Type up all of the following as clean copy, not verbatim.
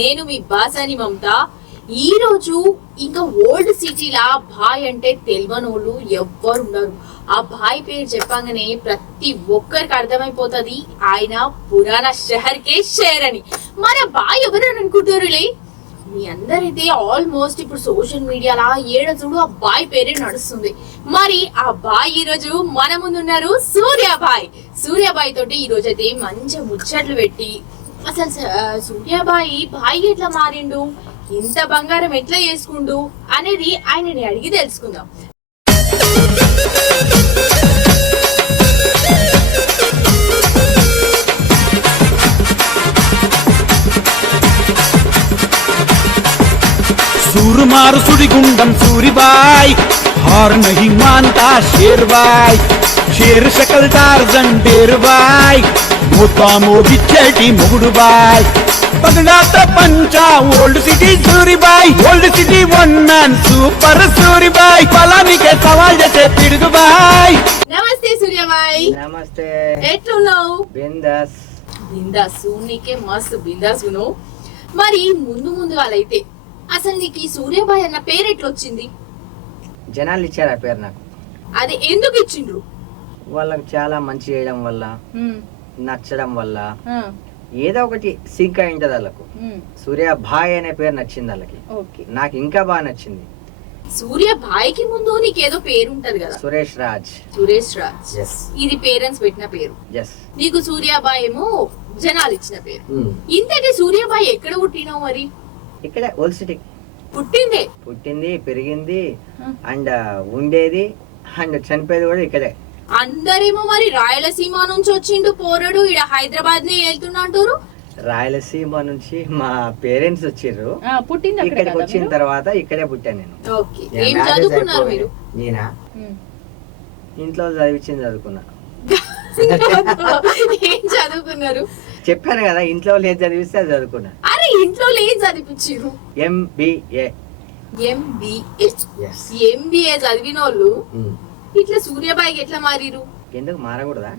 నేను మీ బాసాని మమత. ఈ రోజు ఇంకా ఓల్డ్ సిటీలా భాయ్ అంటే తెలియనోళ్ళు ఎవ్వరు ఉండరు. ఆ భాయ్ పేరు చెప్పగానే ప్రతి ఒక్కరికి అర్థమైపోతుంది ఆయన పురాణ షహర్ కే షేర్ అని. మన భాయ్ ఎవరు అనుకుంటారులే, మీ అందరైతే ఆల్మోస్ట్ ఇప్పుడు సోషల్ మీడియాలా ఏడ చూడు ఆ బాయ్ పేరే నడుస్తుంది. మరి ఆ బాయ్ ఈ రోజు మన ముందు ఉన్నారు, సూర్యాబాయ్. సూర్యాబాయ్ తోటి ఈ రోజు అయితే మంచి ముచ్చట్లు పెట్టి అసలు సూర్యాబాయి బాయ్ ఎట్లా మారిండు, ఇంత బంగారం ఎట్లా చేసుకుండు అనేది ఆయనని అడిగి తెలుసుకుందాం. सूरमार सुड़ीगुंडम सूरीबाई हार नहीं मानता शेरबाई शेर शकलदार जंडेरबाई मोता मोगी चेटी मुगुडबाई पगड़ाता पंचा ओल्ड सिटी सूरीबाई old city one man super सूरीबाई पलानी के सवाल जैसे पिड़गबाई. నమస్తే సూర్యాబాయ్. నమస్తే. ఎట్లున్నావు? బిందాస్. బిందాస్ నీకే మస్తు బిందాస్ నువ్వు. మరి ముందు వాళ్ళైతే అసలు నీకు ఈ సూర్యాబాయ్ అన్న పేరు ఎట్లొచ్చింది? జనాలు ఇచ్చారు ఆ పేరు నాకు. అది ఎందుకు ఇచ్చిండ్రు? వాళ్ళకి చాలా మంచి చేయడం వల్ల, నచ్చడం వల్ల, ఏదో ఒకటి సింక్ అయి ఉంటది వాళ్ళకు. సూర్యాబాయ్ అనే పేరు నచ్చింది వాళ్ళకి. నాకు ఇంకా బాగా నచ్చింది. సూర్యాబాయ్ కి ముందు నీకేదో పేరు ఉంటది కదా, సురేష్ రాజ్. సురేష్ రాజ్ ఇది పేరెంట్స్ పెట్టిన పేరు. నీకు సూర్యాబాయ్ ఏమో జనాలు ఇచ్చిన పేరు. ఇంతటి సూర్యాబాయ్ ఎక్కడ పుట్టినావు మరి? ఇక్కడే ఓల్డ్ సిటీ పుట్టింది పెరిగింది అండ్ ఉండేది అండ్ చనిపోయేది కూడా ఇక్కడే. అందరేమో మరి రాయలసీమ నుంచి వచ్చిండు పోరడు ఈడ హైదరాబాద్ నే వెళ్తున్నా అంటారు. రాయలసీమ నుంచి మా పేరెంట్స్ వచ్చిర్రు, ఇక్కడికి వచ్చిన తర్వాత ఇక్కడే పుట్టాను నేను. ఏం చదువుకున్నారు మీరు? నేనా ఇంట్లో చదివించింది చదువుకున్నా. ఏం చదువుకున్నారు? చెప్పాను కదా, ఇంట్లో లేదు చదివిస్తే అది చదువుకున్నా. అరే ఇంట్లో లేదు చదివించారు? MBA. MBA చదివిన వాళ్ళు ఇట్లా సూర్యాబాయికి ఎట్లా మారిరు? ఎందుకు మారకూడదా?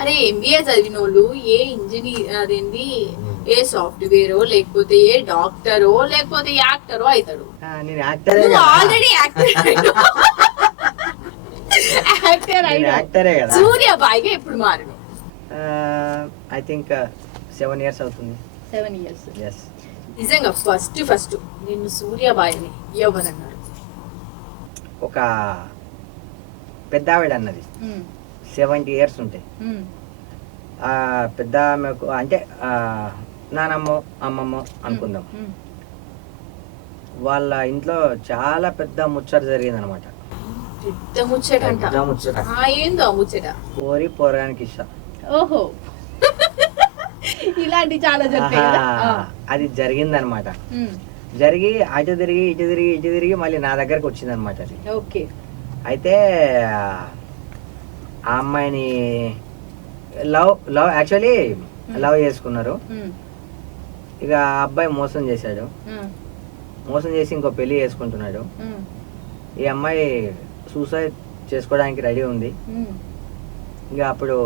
అరే MBA చదివిన వాళ్ళు ఏ ఇంజనీర్ అదేంది ఏ సాఫ్ట్వేరో లేకపోతే ఏ డాక్టరో లేకపోతే యాక్టరో అవుతాడు. నేను యాక్టర్ ఆల్రెడీ యాక్టరే కదా. సూర్యాబాయిగా ఎప్పుడు మారిను? ఐ థింక్ 7 years అవుతుంది. 7 years. yes. నిజంగా ఫస్ట్ నిన్ను సూర్యాబాయిని ఎవరన్నారు? ఒక పెద్ద ఆవిడ అన్నది. 70 years ఉంటాయి. ఆ పెద్ద ఆమెకు అంటే నానమ్మో అమ్మమ్మో అనుకుందాం. వాళ్ళ ఇంట్లో చాలా పెద్ద ముచ్చట జరిగింది అనమాట. పెద్ద ముచ్చట. ఏందో ముచ్చట? పోరానికి ఇష్టం. ఓహో ఇలాంటి చాలా అది జరిగింది అనమాట. జరిగి అటు తిరిగి మళ్ళీ నా దగ్గరకు వచ్చింది అనమాట. అది ఓకే. అయితే ఆ అమ్మాయిని యాక్చువల్లీ లవ్ చేసుకున్నారు. ఇక ఆ అబ్బాయి మోసం చేశాడు. మోసం చేసి ఇంకో పెళ్లి చేసుకుంటున్నాడు. ఈ అమ్మాయి సూసైడ్ చేసుకోవడానికి రెడీ ఉంది. ఇక అప్పుడు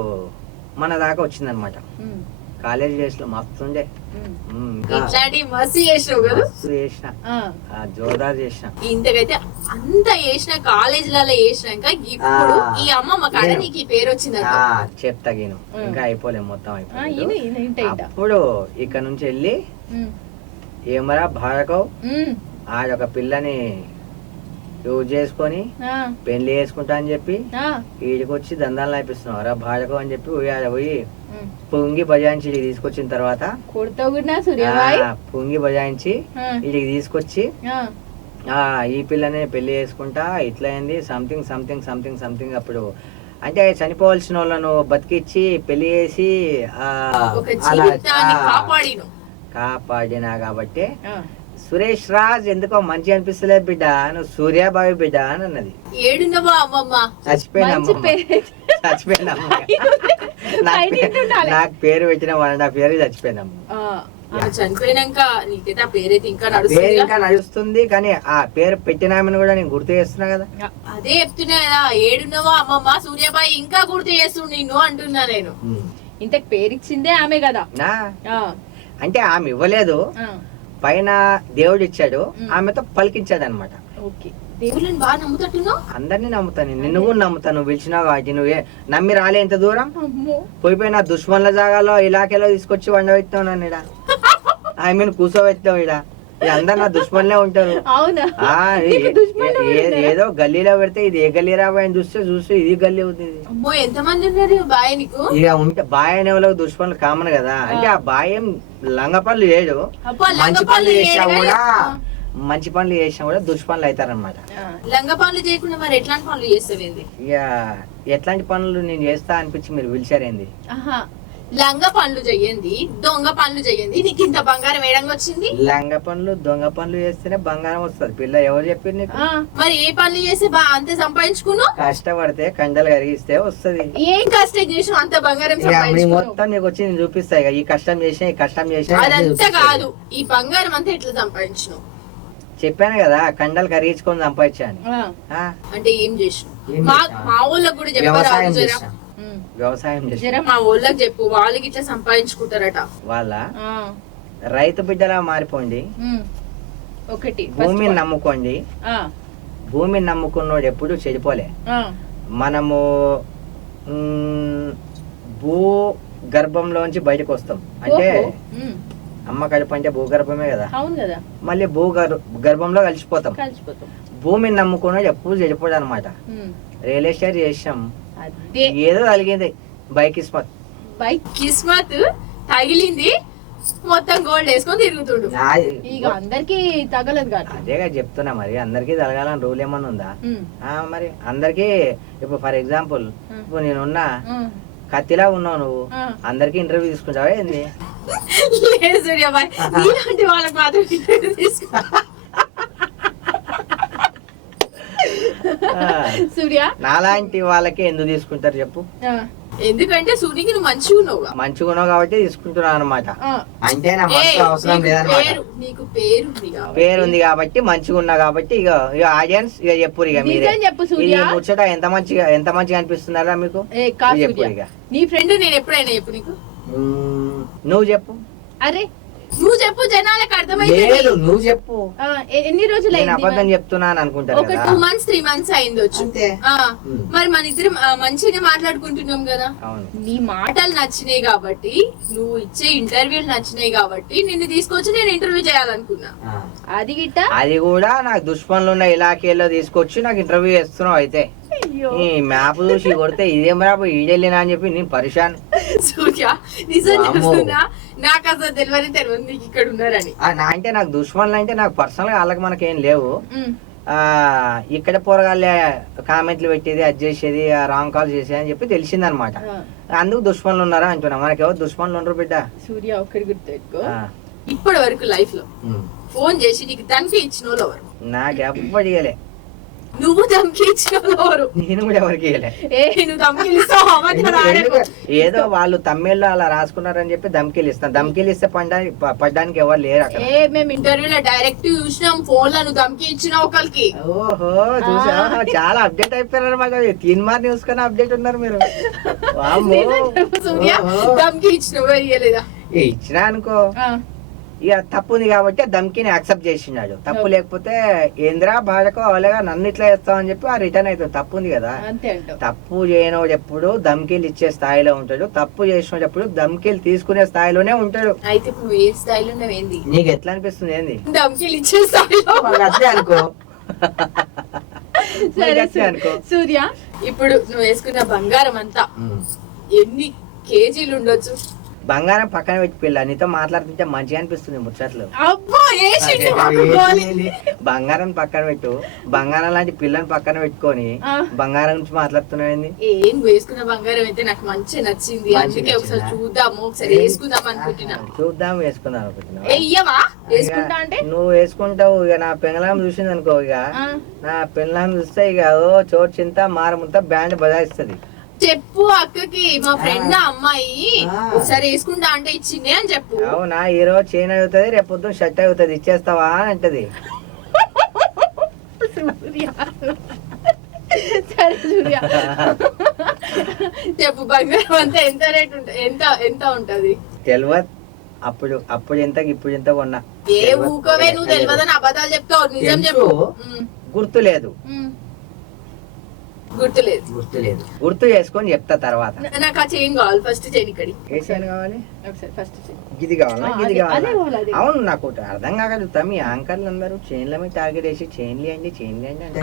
మన దాకా వచ్చింది అనమాట. కాలేజ్ డేస్ లో మస్తు ఉండే, జోర్దార్ చేసిన. ఇంతకైతే అంత చేసిన కాలేజీలలో చేసినాక ఇప్పుడు ఈ అమ్మ కాడ నీకు పేరు వచ్చింది. చెప్తా గీను, ఇంకా అయిపోలే, మొత్తం అయిపోయింది. అప్పుడు ఇక్కడ నుంచి వెళ్ళి ఏమరా భారకవ్ ఆడొక పిల్లని యూజ్ చేసుకొని పెళ్లి చేసుకుంటా అని చెప్పి వీడికి వచ్చి దందాలు నేర్పిస్తున్నావు రా భారకవ్ అని చెప్పి పోయి పొంగి బజాయించి తీసుకొచ్చిన తర్వాత పొంగి బజాయించి వీడికి తీసుకొచ్చి ఈ పిల్లని పెళ్లి చేసుకుంటా ఇట్లా అయింది సంథింగ్. అప్పుడు అంటే చనిపోవాల్సిన వాళ్ళను బతికిచ్చి పెళ్లి చేసి కాపాడినా కాబట్టి సురేష్ రాజ్ ఎందుకో మంచి అనిపిస్తలేదు బిడ్డ, నువ్వు సూర్యాబాయి బిడ్డ అని అన్నది. చచ్చిపోయినా నాకు పేరు పెట్టిన 1.5 years చచ్చిపోయినాము. చనిపోయినాక నీకైతే ఆ పేరైతే ఇంకా నడుస్తుంది. కానీ ఆ పేరు పెట్టినామని కూడా నేను గుర్తు చేస్తున్నా కదా. అదే చెప్తున్నా కదా, ఏడున్నావా అమ్మమ్మ సూర్యాబాయి ఇంకా గుర్తు చేస్తుండు నిన్ను అంటున్నా నేను. ఇంతకు పేరిచ్చిందే ఆమె కదా. అంటే ఆమె ఇవ్వలేదు, పైన దేవుడు ఇచ్చాడు, ఆమెతో పలికించాడు అనమాట. ఓకే, దేవుళ్ళని బాగా నమ్ముతట్టున్నావు. అందరినీ నమ్ముతాను, నిన్ను కూడా నమ్ముతాను. నువ్వు పిలిచినావు కాబట్టి నువ్వే నమ్మి రాలే ఇంత దూరం. పోయిపోయిన దుష్మన్ల జాగాలో ఇలాకెలా తీసుకొచ్చి వండబెట్టావు నన్ను ఇడ, ఐ మీన్ కూర్చోబెట్టావు ఇడ. అందరు నా దుష్మన్లే ఉంటారు. ఏదో గల్లీలో పెడితే ఇది ఏ గల్లీ రాబోయని చూస్తే ఇది గల్లీ అవుతుంది. ఎంతమంది ఉన్నారు బాయ్ నీకు? ఇక ఉంటే బాయ్ అనే వాళ్ళకి దుష్మన్లు కామన్ కదా. అంటే ఆ బాయ్ ఏం లంగ పనులు చేయడు, మంచి పనులు చేసినా కూడా దుష్పనులు అవుతారనమాట. లంగ పనులు చేయకుండా మరి ఎట్లాంటి పనులు చేస్తావేంది? ఇక ఎట్లాంటి పనులు నేను చేస్తా అనిపించి మీరు పిలిచారేంది? లంగ పనులు చెయ్యండి, దొంగ పనులు చెయ్యండి, నీకు ఇంత బంగారం ఏడంగా వచ్చింది? లంగ పనులు దొంగ పనులు చేస్తేనే బంగారం వస్తుంది పిల్ల. ఎవరు చెప్పారు నీకు? మరి ఏ పనులు చేస్తే అంతే సంపాదించుకున్నావు? కష్టపడితే కండలు కరిగిస్తే వస్తుంది. ఏం కష్టం చేసినా అంత బంగారం మొత్తం నీకు వచ్చి నేను చూపిస్తా. ఈ కష్టం చేసిన అదంతా కాదు, ఈ బంగారం అంతా ఎట్లా సంపాదించినావు? చెప్పాను కదా, కండలు కరిగించుకొని సంపాదించాను. అంటే ఏం చేసినావు? మా ఊళ్ళకి కూడా చెప్పారు, వ్యవసాయం చేసి మా ఊళ్ళకి చెప్పు, వాళ్ళకి ఇట్లా సంపాదించుకుంటారట. వాళ్ళ రైతు బిడ్డలా మారిపోండి, ఒకటి భూమిని నమ్ముకోండి. భూమిని నమ్ముకున్నోడు ఎప్పుడు చెడిపోలే. మనము భూ గర్భంలోంచి బయటకు వస్తాం. అంటే అమ్మ కడుపు అంటే భూగర్భమే కదా, మళ్ళీ గర్భంలో కలిసిపోతాం. భూమిని నమ్ముకున్నాడు ఎప్పుడు చెడిపోడు అనమాట. రియల్ ఎస్టేట్ చేసాం, ఏదో తగిలింది బైక్ కిస్మత్ తగిలింది, మొత్తం గోల్డ్ వేసుకొని తిరుగుతుడు. ఇక అందరికి తగలదు కదా, అదేగా చెప్తున్నా. మరి అందరికి తగలాలని రూల్ ఏమన్నా ఉందా? మరి అందరికి ఇప్పుడు ఫర్ ఎగ్జాంపుల్ ఇప్పుడు నేనున్నా కత్తిలా ఉన్నావు, నువ్వు అందరికి ఇంటర్వ్యూ తీసుకుంటావా ఏంది? లేదు సూర్యబాయ్, నీలాంటి వాళ్ళకి మాత్రం ఇంటర్వ్యూ తీసుకో. సూర్య నాలాంటి వాళ్ళకి ఎందుకు తీసుకుంటారు చెప్పు? ఎందుకంటే సూర్యకి నువ్వు మంచిగా ఉన్నావు కాబట్టి తీసుకుంటున్నావు అనమాట. అంటే నా మనసు అవసరం లేదన్నమాట. నీకు పేరు ఉంది కాబట్టి మంచిగా ఉన్నా కాబట్టి ఇక ఆడియన్స్ ఇక చెప్పు. ఇక మీరే ఇది ముచ్చట ఎంత మంచిగా అనిపిస్తున్నారా మీకు? చెప్పు ఇక. నీ ఫ్రెండ్ నేను ఎప్పుడైనా చెప్పు నీకు? నువ్వు చెప్పు. అరే నువ్వు చెప్పు, జనాలకు అర్థమైంది. నువ్వు చెప్పు. ఎన్ని రోజులు అబద్ధం చెప్తున్నాను అనుకుంటాను. ఒక 2 months 3 months అయిందొచ్చు. మరి మన ఇద్దరు మంచిగా మాట్లాడుకుంటున్నాం కదా. నీ మాటలు నచ్చినాయి కాబట్టి, నువ్వు ఇచ్చే ఇంటర్వ్యూలు నచ్చినాయి కాబట్టి నిన్ను తీసుకొచ్చి నేను ఇంటర్వ్యూ చేయాలనుకున్నా. అది కూడా నాకు దుష్మన్లు ఉన్న ఇలాఖేలో తీసుకొచ్చి నాకు ఇంటర్వ్యూ చేస్తున్నావు. అయితే ఈ మ్యాప్ చూసి కొడితే ఇదేం మ్యాప్ ఈడెళ్ళినా అని చెప్పి నేను పరిశాన్. సూర్య నిజం చెప్తున్నా, నాకు అసలు తెలియదు నీకు ఇక్కడ ఉన్నారని. అంటే నాకు దుష్మన్లు అంటే నాకు పర్సనల్ గా వాళ్ళకి మనకేం లేవు. ఇక్కడ పోరగాళ్ళే కామెంట్లు పెట్టేది, అది చేసేది, రాంగ్ కాల్ చేసేది అని చెప్పి తెలిసిందనమాట. అందుకు దుష్మన్లు ఉన్నారా అంటున్నా. మనకెవరు దుష్మన్లు ఉండరు బిడ్డ. సూర్య ఒక్కడి గుర్తుపెట్టుకో, ఇప్పటి వరకు లైఫ్ లో ఫోన్ చేసి నీకు ధమ్కి ఇచ్చిన వాళ్ళు ఎవరు? నాకు ఎప్పుడు ఇయ్యలే. నువ్వు ధమ్కి ఇచ్చిన వాళ్ళు? నేను కూడా ఎవరికి ఇయ్యలే. నువ్వు ఏదో వాళ్ళు తమిళ్లో అలా రాసుకున్నారని చెప్పి ధమ్కీలు ఇస్తాను. ధమ్కీలు ఇస్తే పడ్డానికి ఎవరు లేరు అక్కడ. మేము ఇంటర్వ్యూలో డైరెక్ట్ చూసినాం, ఫోన్ లో నువ్వు ధమ్కి ఇచ్చిన ఒకరికి. ఓహో చూసా, చాలా అప్డేట్ అయిపోయారు అనమాట. 3 మార్క్ చూసుకొని అప్డేట్ ఉన్నారు మీరు. ధమ్కి ఇచ్చిన ఇచ్చినా అనుకో, ఇక తప్పు ఉంది కాబట్టి ధమ్కిని యాక్సెప్ట్ చేసినాడు. తప్పు లేకపోతే ఏంద్రా బాధకో అవలేగా నన్ను ఇట్లా చేస్తావు అని చెప్పి ఆ రిటర్న్ అవుతుంది. తప్పు ఉంది కదా. తప్పు చేయనోడు ఎప్పుడు ధమ్కీలు ఇచ్చే స్థాయిలో ఉంటాడు, తప్పు చేసినోడు ఎప్పుడు ధమ్కీలు తీసుకునే స్థాయిలోనే ఉంటాడు. అయితే నువ్వు ఏ స్థాయిలో ఉన్నావేంది? నీకు ఎట్లా అనిపిస్తుంది? ఏంది ధమ్కీలు ఇచ్చే స్థాయిలో? అదే అనుకో. సూర్య, ఇప్పుడు నువ్వు వేసుకున్న బంగారం అంతా ఎన్ని కేజీలు ఉండొచ్చు? బంగారం పక్కన పెట్టి పిల్ల, నీతో మాట్లాడుతుంటే మంచిగా అనిపిస్తుంది ముచ్చట్లు. బంగారం పక్కన పెట్టు, బంగారం లాంటి పిల్లని పక్కన పెట్టుకొని బంగారం నుంచి మాట్లాడుతున్నావు. ఏం వేసుకున్న బంగారం అయితే నాకు మంచిగా నచ్చింది, అందుకే ఒకసారి చూద్దాము, ఒకసారి వేసుకుందాం అనుకుంటున్నా. వేసుకుందాం అనుకుంటున్నా. నువ్వు వేసుకుంటావు. ఇక నా పెంగళం చూసింది అనుకో, ఇక నా పెంగళం చూస్తే ఇక చోటు చింత మారముంత బ్యాండ్ బజాయిస్తుంది. చెప్పు అక్కకి, మా ఫ్రెండ్ అమ్మాయి ఒకసారి వేసుకుంటా అంటే ఇచ్చింది అని చెప్పు. అవునా, ఈ రోజు చైన్ అవుతుంది, రేపు పొద్దున్న షర్ట్ అవుతుంది, ఇచ్చేస్తావా అని అంటది. చెప్పు బంగారం అంతా ఎంత రేట్ ఉంటుంది? ఎంత ఉంటది తెలియదు. అప్పుడు ఎంత ఇప్పుడు ఎంత కొన్నా ఏ ఊకవే నువ్వు తెలియదని అబద్ధాలు చెప్తావు, నిజం చెప్పు. గుర్తు లేదు, గుర్తులేదు. గుర్తు చేసుకొని చెప్తా తర్వాత. నాకు ఆ చైన్ కావాలి, ఫస్ట్ చైన్ ఇక్కడి. ఏ చైన్ కావాలి? ఫస్ట్ చైన్ ఇది కావాలా? ఇది కావాలా? అవును, నాకు అర్థం కాగలుగుతా. మీ యాంకర్లు అందరూ చైన్ల మీద టార్గెట్ వేసి చైన్లు అండి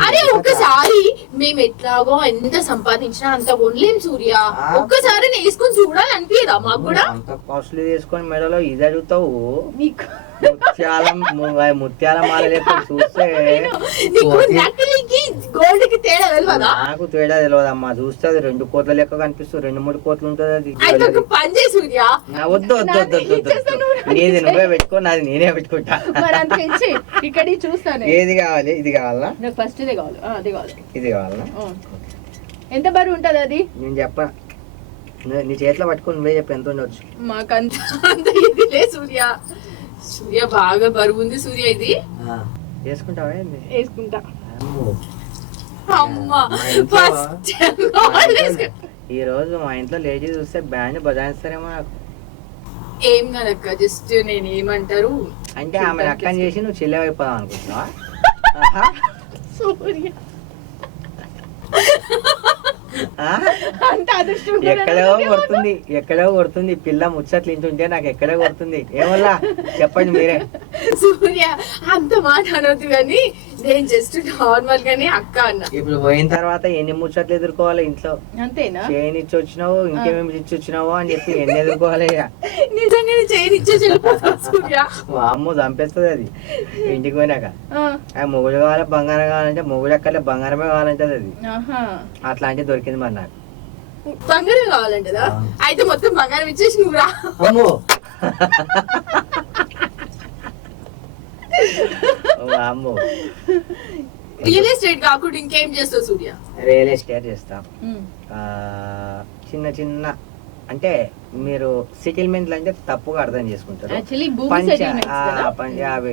అరే ఒక్కసారి మేము ఎట్లాగో ఎంత సంపాదించినా అంత కొనలేం సూర్య. ఒక్కసారి వేసుకొని చూడాలనిపించదా మాకు కూడా? అంత కాస్ట్లీ తీసుకొని మెడలో ఇది అడుగుతావు. నీకు ముత్యాల మాల చూస్తే గోల్డ్ కి తేడా తెలియదా? నాకు తేడా తెలియదమ్మా. చూస్తే అది 2 కోట్ల లెక్క కనిపిస్తుంది, 2-3 కోట్లు ఉంటుంది అది. పని చేయి సూర్య. వద్దు వద్దు వద్దు వద్దు, నీది నువ్వే పెట్టుకో, నాది నేనే పెట్టుకుంటా. ఇక్కడ చూస్తాను. ఏది కావాలి? ఇది కావాలా? ఫస్ట్ ఇది కావాలి, అది కావాలి. ఇది కావాలా? ఎంత బరువు ఉంటది అది? నేను చెప్పా, నీ చేతిలో పట్టుకుని నువ్వే చెప్పి ఎంత ఉండొచ్చు. మాకంత ఇది లే సూర్య. సూర్య బాగా బరువు ఉంది సూర్య. ఇది వేసుకుంటావా? వేసుకుంటా. ఈ రోజు మా ఇంట్లో లేడీ చూస్తే బ్యాండ్ బజాయిస్తారేమో నాకు. ఏం కదక్క, జస్ట్ నేను ఏమంటారు అంటే ఆమె అక్కని చేసి నువ్వు చెల్లెవైపోదాం అనుకుంటున్నావా? సూర్య ఎక్కడో కొడుతుంది పిల్ల ముచ్చట్లు ఇంటుంటే నాకు ఎక్కడో కొడుతుంది. ఏమల్లా చెప్పండి మీరే. సూర్య అంత మాట అనొద్దు కానీ నేను జస్ట్ నార్మల్ గానే అక్క అన్న. ఇప్పుడు పోయిన తర్వాత ఎన్ని ముచ్చట్లు ఎదుర్కోవాలి ఇంట్లో? అంతేనా? చైన్ ఇచ్చి వచ్చినావు, ఇంకేమేమి ఇచ్చి వచ్చినావు అని చెప్పి ఎన్ని ఎదుర్కోవాలి? నిజంగానే చైన్ ఇచ్చేసి సూర్య. అమ్మ చంపేస్తుంది అది ఇంటికి పోయినాక. మొగుడు కావాలి బంగారం కావాలంటే మొగుడు అక్కర్లే బంగారమే కావాలంటే అది. అట్లాంటివి దొరికింది మరి నాకు. బంగారం కావాలంటదా? అయితే మొత్తం బంగారం ఇచ్చేసి నువ్వు రా. అమ్మో, రియల్ ఎస్టేట్ కాకుండా ఇంకేం చేస్తావు సూర్య? రియల్ ఎస్టేట్ చేస్తాం. చిన్న చిన్న అంటే మీరు సెటిల్మెంట్లు అంటే తప్పుగా అర్థం చేసుకుంటారు.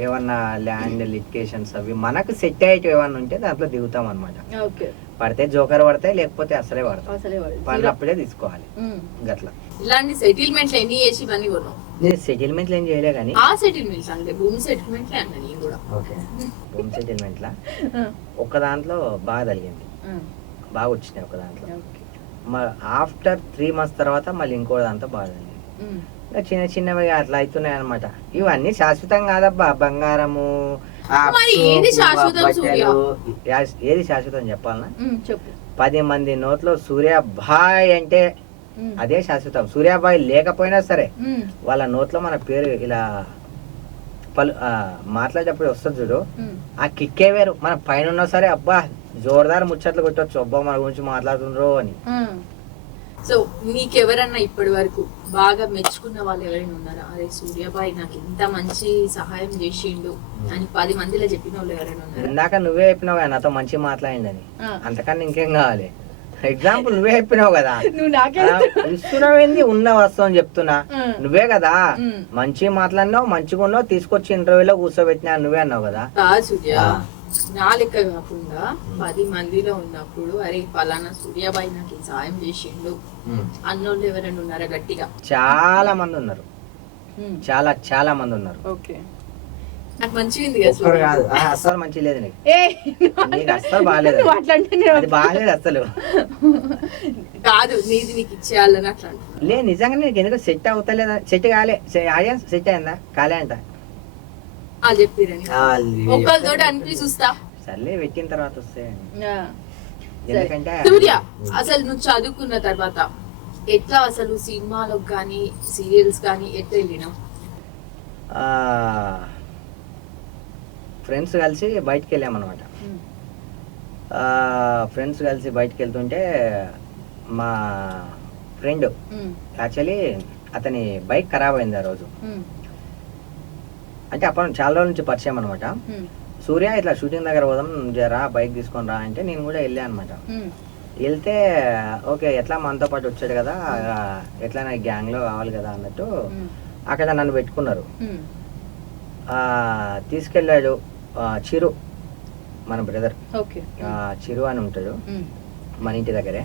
ఏమన్నా ల్యాండ్ లిటికేషన్స్ అవి మనకు సెట్ అయ్యేవి ఏమన్నా ఉంటే దాంట్లో దిగుతాం అనమాట. పడితే జోకర్ పడతాయి, లేకపోతే అసలే పడతాయి. పడినప్పుడే తీసుకోవాలి. గట్లా ఇలాంటి సెటిల్మెంట్లు ఎన్ని చేసి పని కొన్నావు? నేను సెటిల్మెంట్లు ఏం చేయలే కానీ ఆ సెటిల్మెంట్స్ అంటే భూమి సెటిల్మెంట్లే అన్న నేను కూడా. ఓకే, భూమి సెటిల్మెంట్లా ఒక దాంట్లో బాగా తగిలింది, బాగా వచ్చినాయి ఒక దాంట్లో. ఆఫ్టర్ 3 months తర్వాత మళ్ళీ ఇంకో దాంతో బాగా తగిలింది. చిన్న చిన్నవి అట్లా అవుతున్నాయి అనమాట. ఇవన్నీ శాశ్వతం కాదబ్బా. బంగారము ఏది శాశ్వతం చెప్పాలనా? 10 మంది నోట్లో సూర్యాబాయ్ అంటే అదే శాశ్వతం. సూర్యాబాయ్ లేకపోయినా సరే వాళ్ళ నోట్లో మన పేరు ఇలా మాట్లాడేటప్పుడు వస్తుంది చూడు, ఆ కిక్కే వేరు. మన పైన ఉన్నా సరే అబ్బా జోర్దార్ ముచ్చట్లు కొట్టొచ్చు, అబ్బా మన గురించి మాట్లాడుతుండ్రో అని. సో నీకెవరన్నా ఇప్పటి వరకు బాగా మెచ్చుకున్న వాళ్ళు ఎవరైనా ఉన్నారా? అరే సూర్యాబాయ్ నాకు ఇంత మంచి సహాయం చేసిండు అని 10 మందిలో చెప్పిన వాళ్ళు ఎవరైనా ఉన్నారా? ఇందాక నువ్వే చెప్పినావు కదా నాతో మంచి మాట్లాడిందని, అంతకన్నా ఇంకేం కావాలి? ఎగ్జాంపుల్ నువ్వే చెప్పినావు కదా. ఇస్తున్నావేంది ఉన్న వస్తువు చెప్తున్నా, నువ్వే కదా మంచి మాట్లాడినావు, మంచిగా ఉన్నావు, తీసుకొచ్చి ఇంటర్వ్యూలో కూర్చోబెట్టినా నువ్వే అన్నావు కదా. నా లెక్క కాకుండా 10 మందిలో ఉన్నప్పుడు అరే పలానా సూర్యాబాయ్ నాకు సాయం చేసిండు అన్నోళ్ళు ఎవరైనా ఉన్నారా గట్టిగా? చాలా మంది ఉన్నారు, చాలా చాలా మంది ఉన్నారు. నాకు మంచిగా కాదు, అస్సలు మంచి లేదు నీకు అస్సలు బాగాలేదు, అది బాగాలేదు అస్సలు కాదు. నీది నీకు ఇచ్చేయాలని అట్లా లే. నిజంగా నీకు ఎందుకు సెట్ అవుతలేదా? సెట్ కాలే, ఆడియన్స్ సెట్ అయిందా? కాలే అంట సర్లే, పెట్టిన తర్వాత వస్తాయి. ఎందుకంటే సూర్య అసలు నువ్వు చదువుకున్న తర్వాత ఎట్లా అసలు సినిమాలకు కానీ సీరియల్స్ కానీ ఎట్లా వెళ్ళినావు? ఫ్రెండ్స్ కలిసి బయటకు వెళ్ళామన్నమాట. ఫ్రెండ్స్ కలిసి బయటకు వెళ్తుంటే మా ఫ్రెండ్ యాక్చువల్లీ అతని బైక్ ఖరాబ్ అయింది ఆ రోజు. అంటే అప్పుడు చాలా రోజుల నుంచి పరిచయం అనమాట. సూర్య ఇట్లా షూటింగ్ దగ్గర పోదాం జరా బైక్ తీసుకొని రా అంటే నేను కూడా వెళ్ళా అనమాట. వెళ్తే ఓకే ఎట్లా మనతో పాటు వచ్చాడు కదా, ఎట్లా నా గ్యాంగ్ లో కావాలి కదా అన్నట్టు అక్కడ నన్ను పెట్టుకున్నారు. తీసుకెళ్ళాడు చిరు, మన బ్రదర్ చిరు అని ఉంటాడు మన ఇంటి దగ్గరే.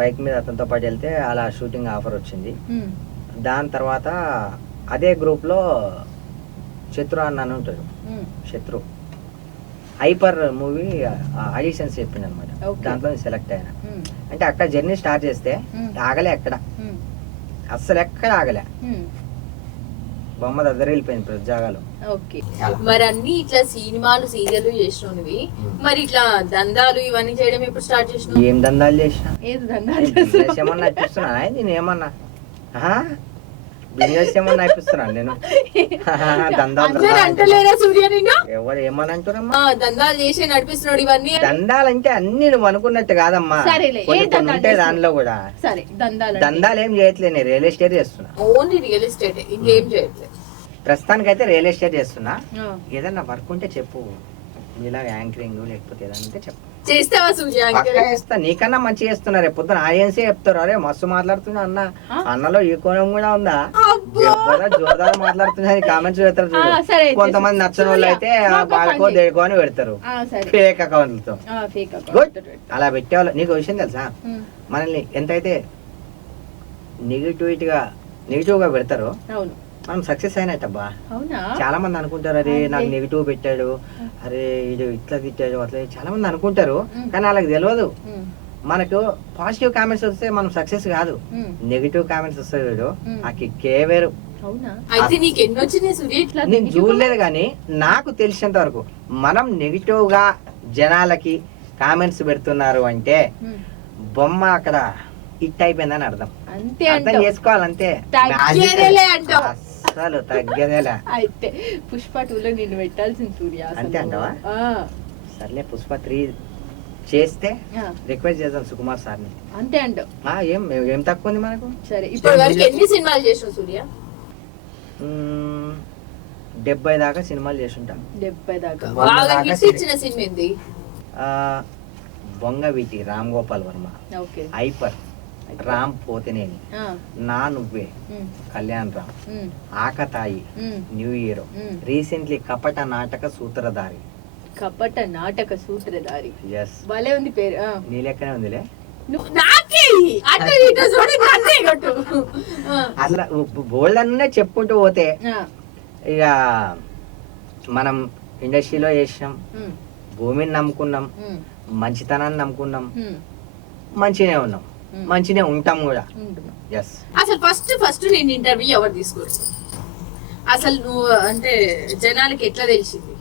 బైక్ మీద అతనితో పాటు వెళ్తే అలా షూటింగ్ ఆఫర్ వచ్చింది. దాని తర్వాత అదే గ్రూప్లో శత్రు అని ఉంటాడు. శత్రు హైపర్ మూవీ ఆడిషన్స్ చెప్పిండు అనమాట. దాంట్లో సెలెక్ట్ అయినా. అంటే అక్కడ జర్నీ స్టార్ట్ చేస్తే ఆగలే, ఎక్కడ అస్సలు ఎక్కడ ఆగలే. బొమ్మ దగ్గర వెళ్ళిపోయింది ప్రతి జాగాలో. మరి అన్ని ఇట్లా సినిమాలు సీరియల్ చేసినవి, మరి ఇట్లా దందాలు ఇవన్నీ చేయడం ఎప్పుడు స్టార్ట్ చేసిన? ఏం దందాలు చేసినా? ఏమన్నా నడిపిస్తున్నా నేను? ఏమన్నా బిజినెస్ ఏమన్నా నడిపిస్తున్నాను నేను? ఎవరు ఏమని అంటున్నామ్మా? దందాలు చేసి నడిపిస్తున్నాడు ఇవన్నీ. దందాలు అంటే అన్ని నువ్వు అనుకున్నట్టు కాదమ్మా, ఉంటే దానిలో కూడా. దందాలు ఏం చేయట్లేదు, నేను రియల్ ఎస్టేట్ చేస్తున్నా. ఓన్లీ రియల్ ఎస్టేట్, ఇంకేం చేయట్లేదు ప్రస్తుతానికైతే. రియల్ ఎస్టేట్ చేస్తున్నా. ఏదన్నా వర్క్ ఉంటే చెప్పు, ఇలా యాంకరింగ్ లేకపోతే ఏదన్నా ఉంటే చెప్పు. చేస్తావా సూర్య? చేస్తా, నీకన్నా మంచి చేస్తున్నా. రేపు పొద్దున ఆడియన్సే చెప్తారు, అరే మస్తు మాట్లాడుతున్నా అన్న. అన్నలో ఈ కోణం కూడా ఉందా? జోదాలు మాట్లాడుతున్నా కామెంట్స్ పెడతారు. కొంతమంది నచ్చిన వాళ్ళు అయితే బాడుకో దేడుకో అని పెడతారు ఫేక్ అకౌంట్లతో. అలా పెట్టేవాళ్ళు. నీకు విషయం తెలుసా, మనల్ని ఎంతైతే నెగిటివ్ గా పెడతారో మనం సక్సెస్ అయినట్టబ్బా. చాలా మంది అనుకుంటారు, అరే నాకు నెగిటివ్ పెట్టాడు, అరే ఇది ఇట్లా తిట్టాడు, అట్లా చాలా మంది అనుకుంటారు. కానీ వాళ్ళకి తెలియదు, మనకు పాజిటివ్ కామెంట్స్ వస్తే మనం సక్సెస్ కాదు, నెగిటివ్ కామెంట్స్ వస్తాయి వీడు ఆ కిక్కే వేరు. నేను చూడలేదు కానీ నాకు తెలిసినంత వరకు మనం నెగిటివ్ గా జనాలకి కామెంట్స్ పెడుతున్నారు అంటే బొమ్మ అక్కడ హిట్ అయిపోయిందని అర్థం. అర్థం చేసుకోవాలంతే, అసలు తగ్గదేలా. అయితే పుష్ప 2లో నిన్ను పెట్టాల్సింది సూర్య. అంతే అంటావా? సర్లే, పుష్ప 3 చేస్తే రిక్వెస్ట్ చేద్దాం సుకుమార్ సార్ ని. అంతే అంటావు? ఏం తక్కువ ఉంది మనకు? సరే, ఇప్పటి వరకు ఎన్ని సినిమాలు చేసావు సూర్య? 70 దాకా సినిమాలు చేసుంటాం. 70 దాకా. బాగా హిట్ ఇచ్చిన సినిమా ఏంది? బొంగవీటి రామ్ గోపాల్ వర్మ, హైపర్, రామ్ పోతినేని, నా నువ్వే, కళ్యాణ్ రామ్, ఆకతాయి, న్యూ ఇయర్, రీసెంట్లీ కపట నాటక సూత్రధారి. కపట నాటక సూత్రధారి, ఎస్, భలే ఉంది పేరు. నీ లెక్కనే ఉందిలే. అసలు బోల్డ్ అన్నే చెప్పుకుంటూ పోతే ఇక మనం ఇండస్ట్రీలో చేసినాం, భూమిని నమ్ముకున్నాం, మంచితనాన్ని నమ్ముకున్నాం, మంచిగానే ఉన్నాం, మంచినే ఉంటాం కూడా. అసలు ఫస్ట్ నేను ఇంటర్వ్యూ ఎవరు తీసుకోవచ్చు? అసలు నువ్వు అంటే జనాలకి ఎట్లా తెలిసింది?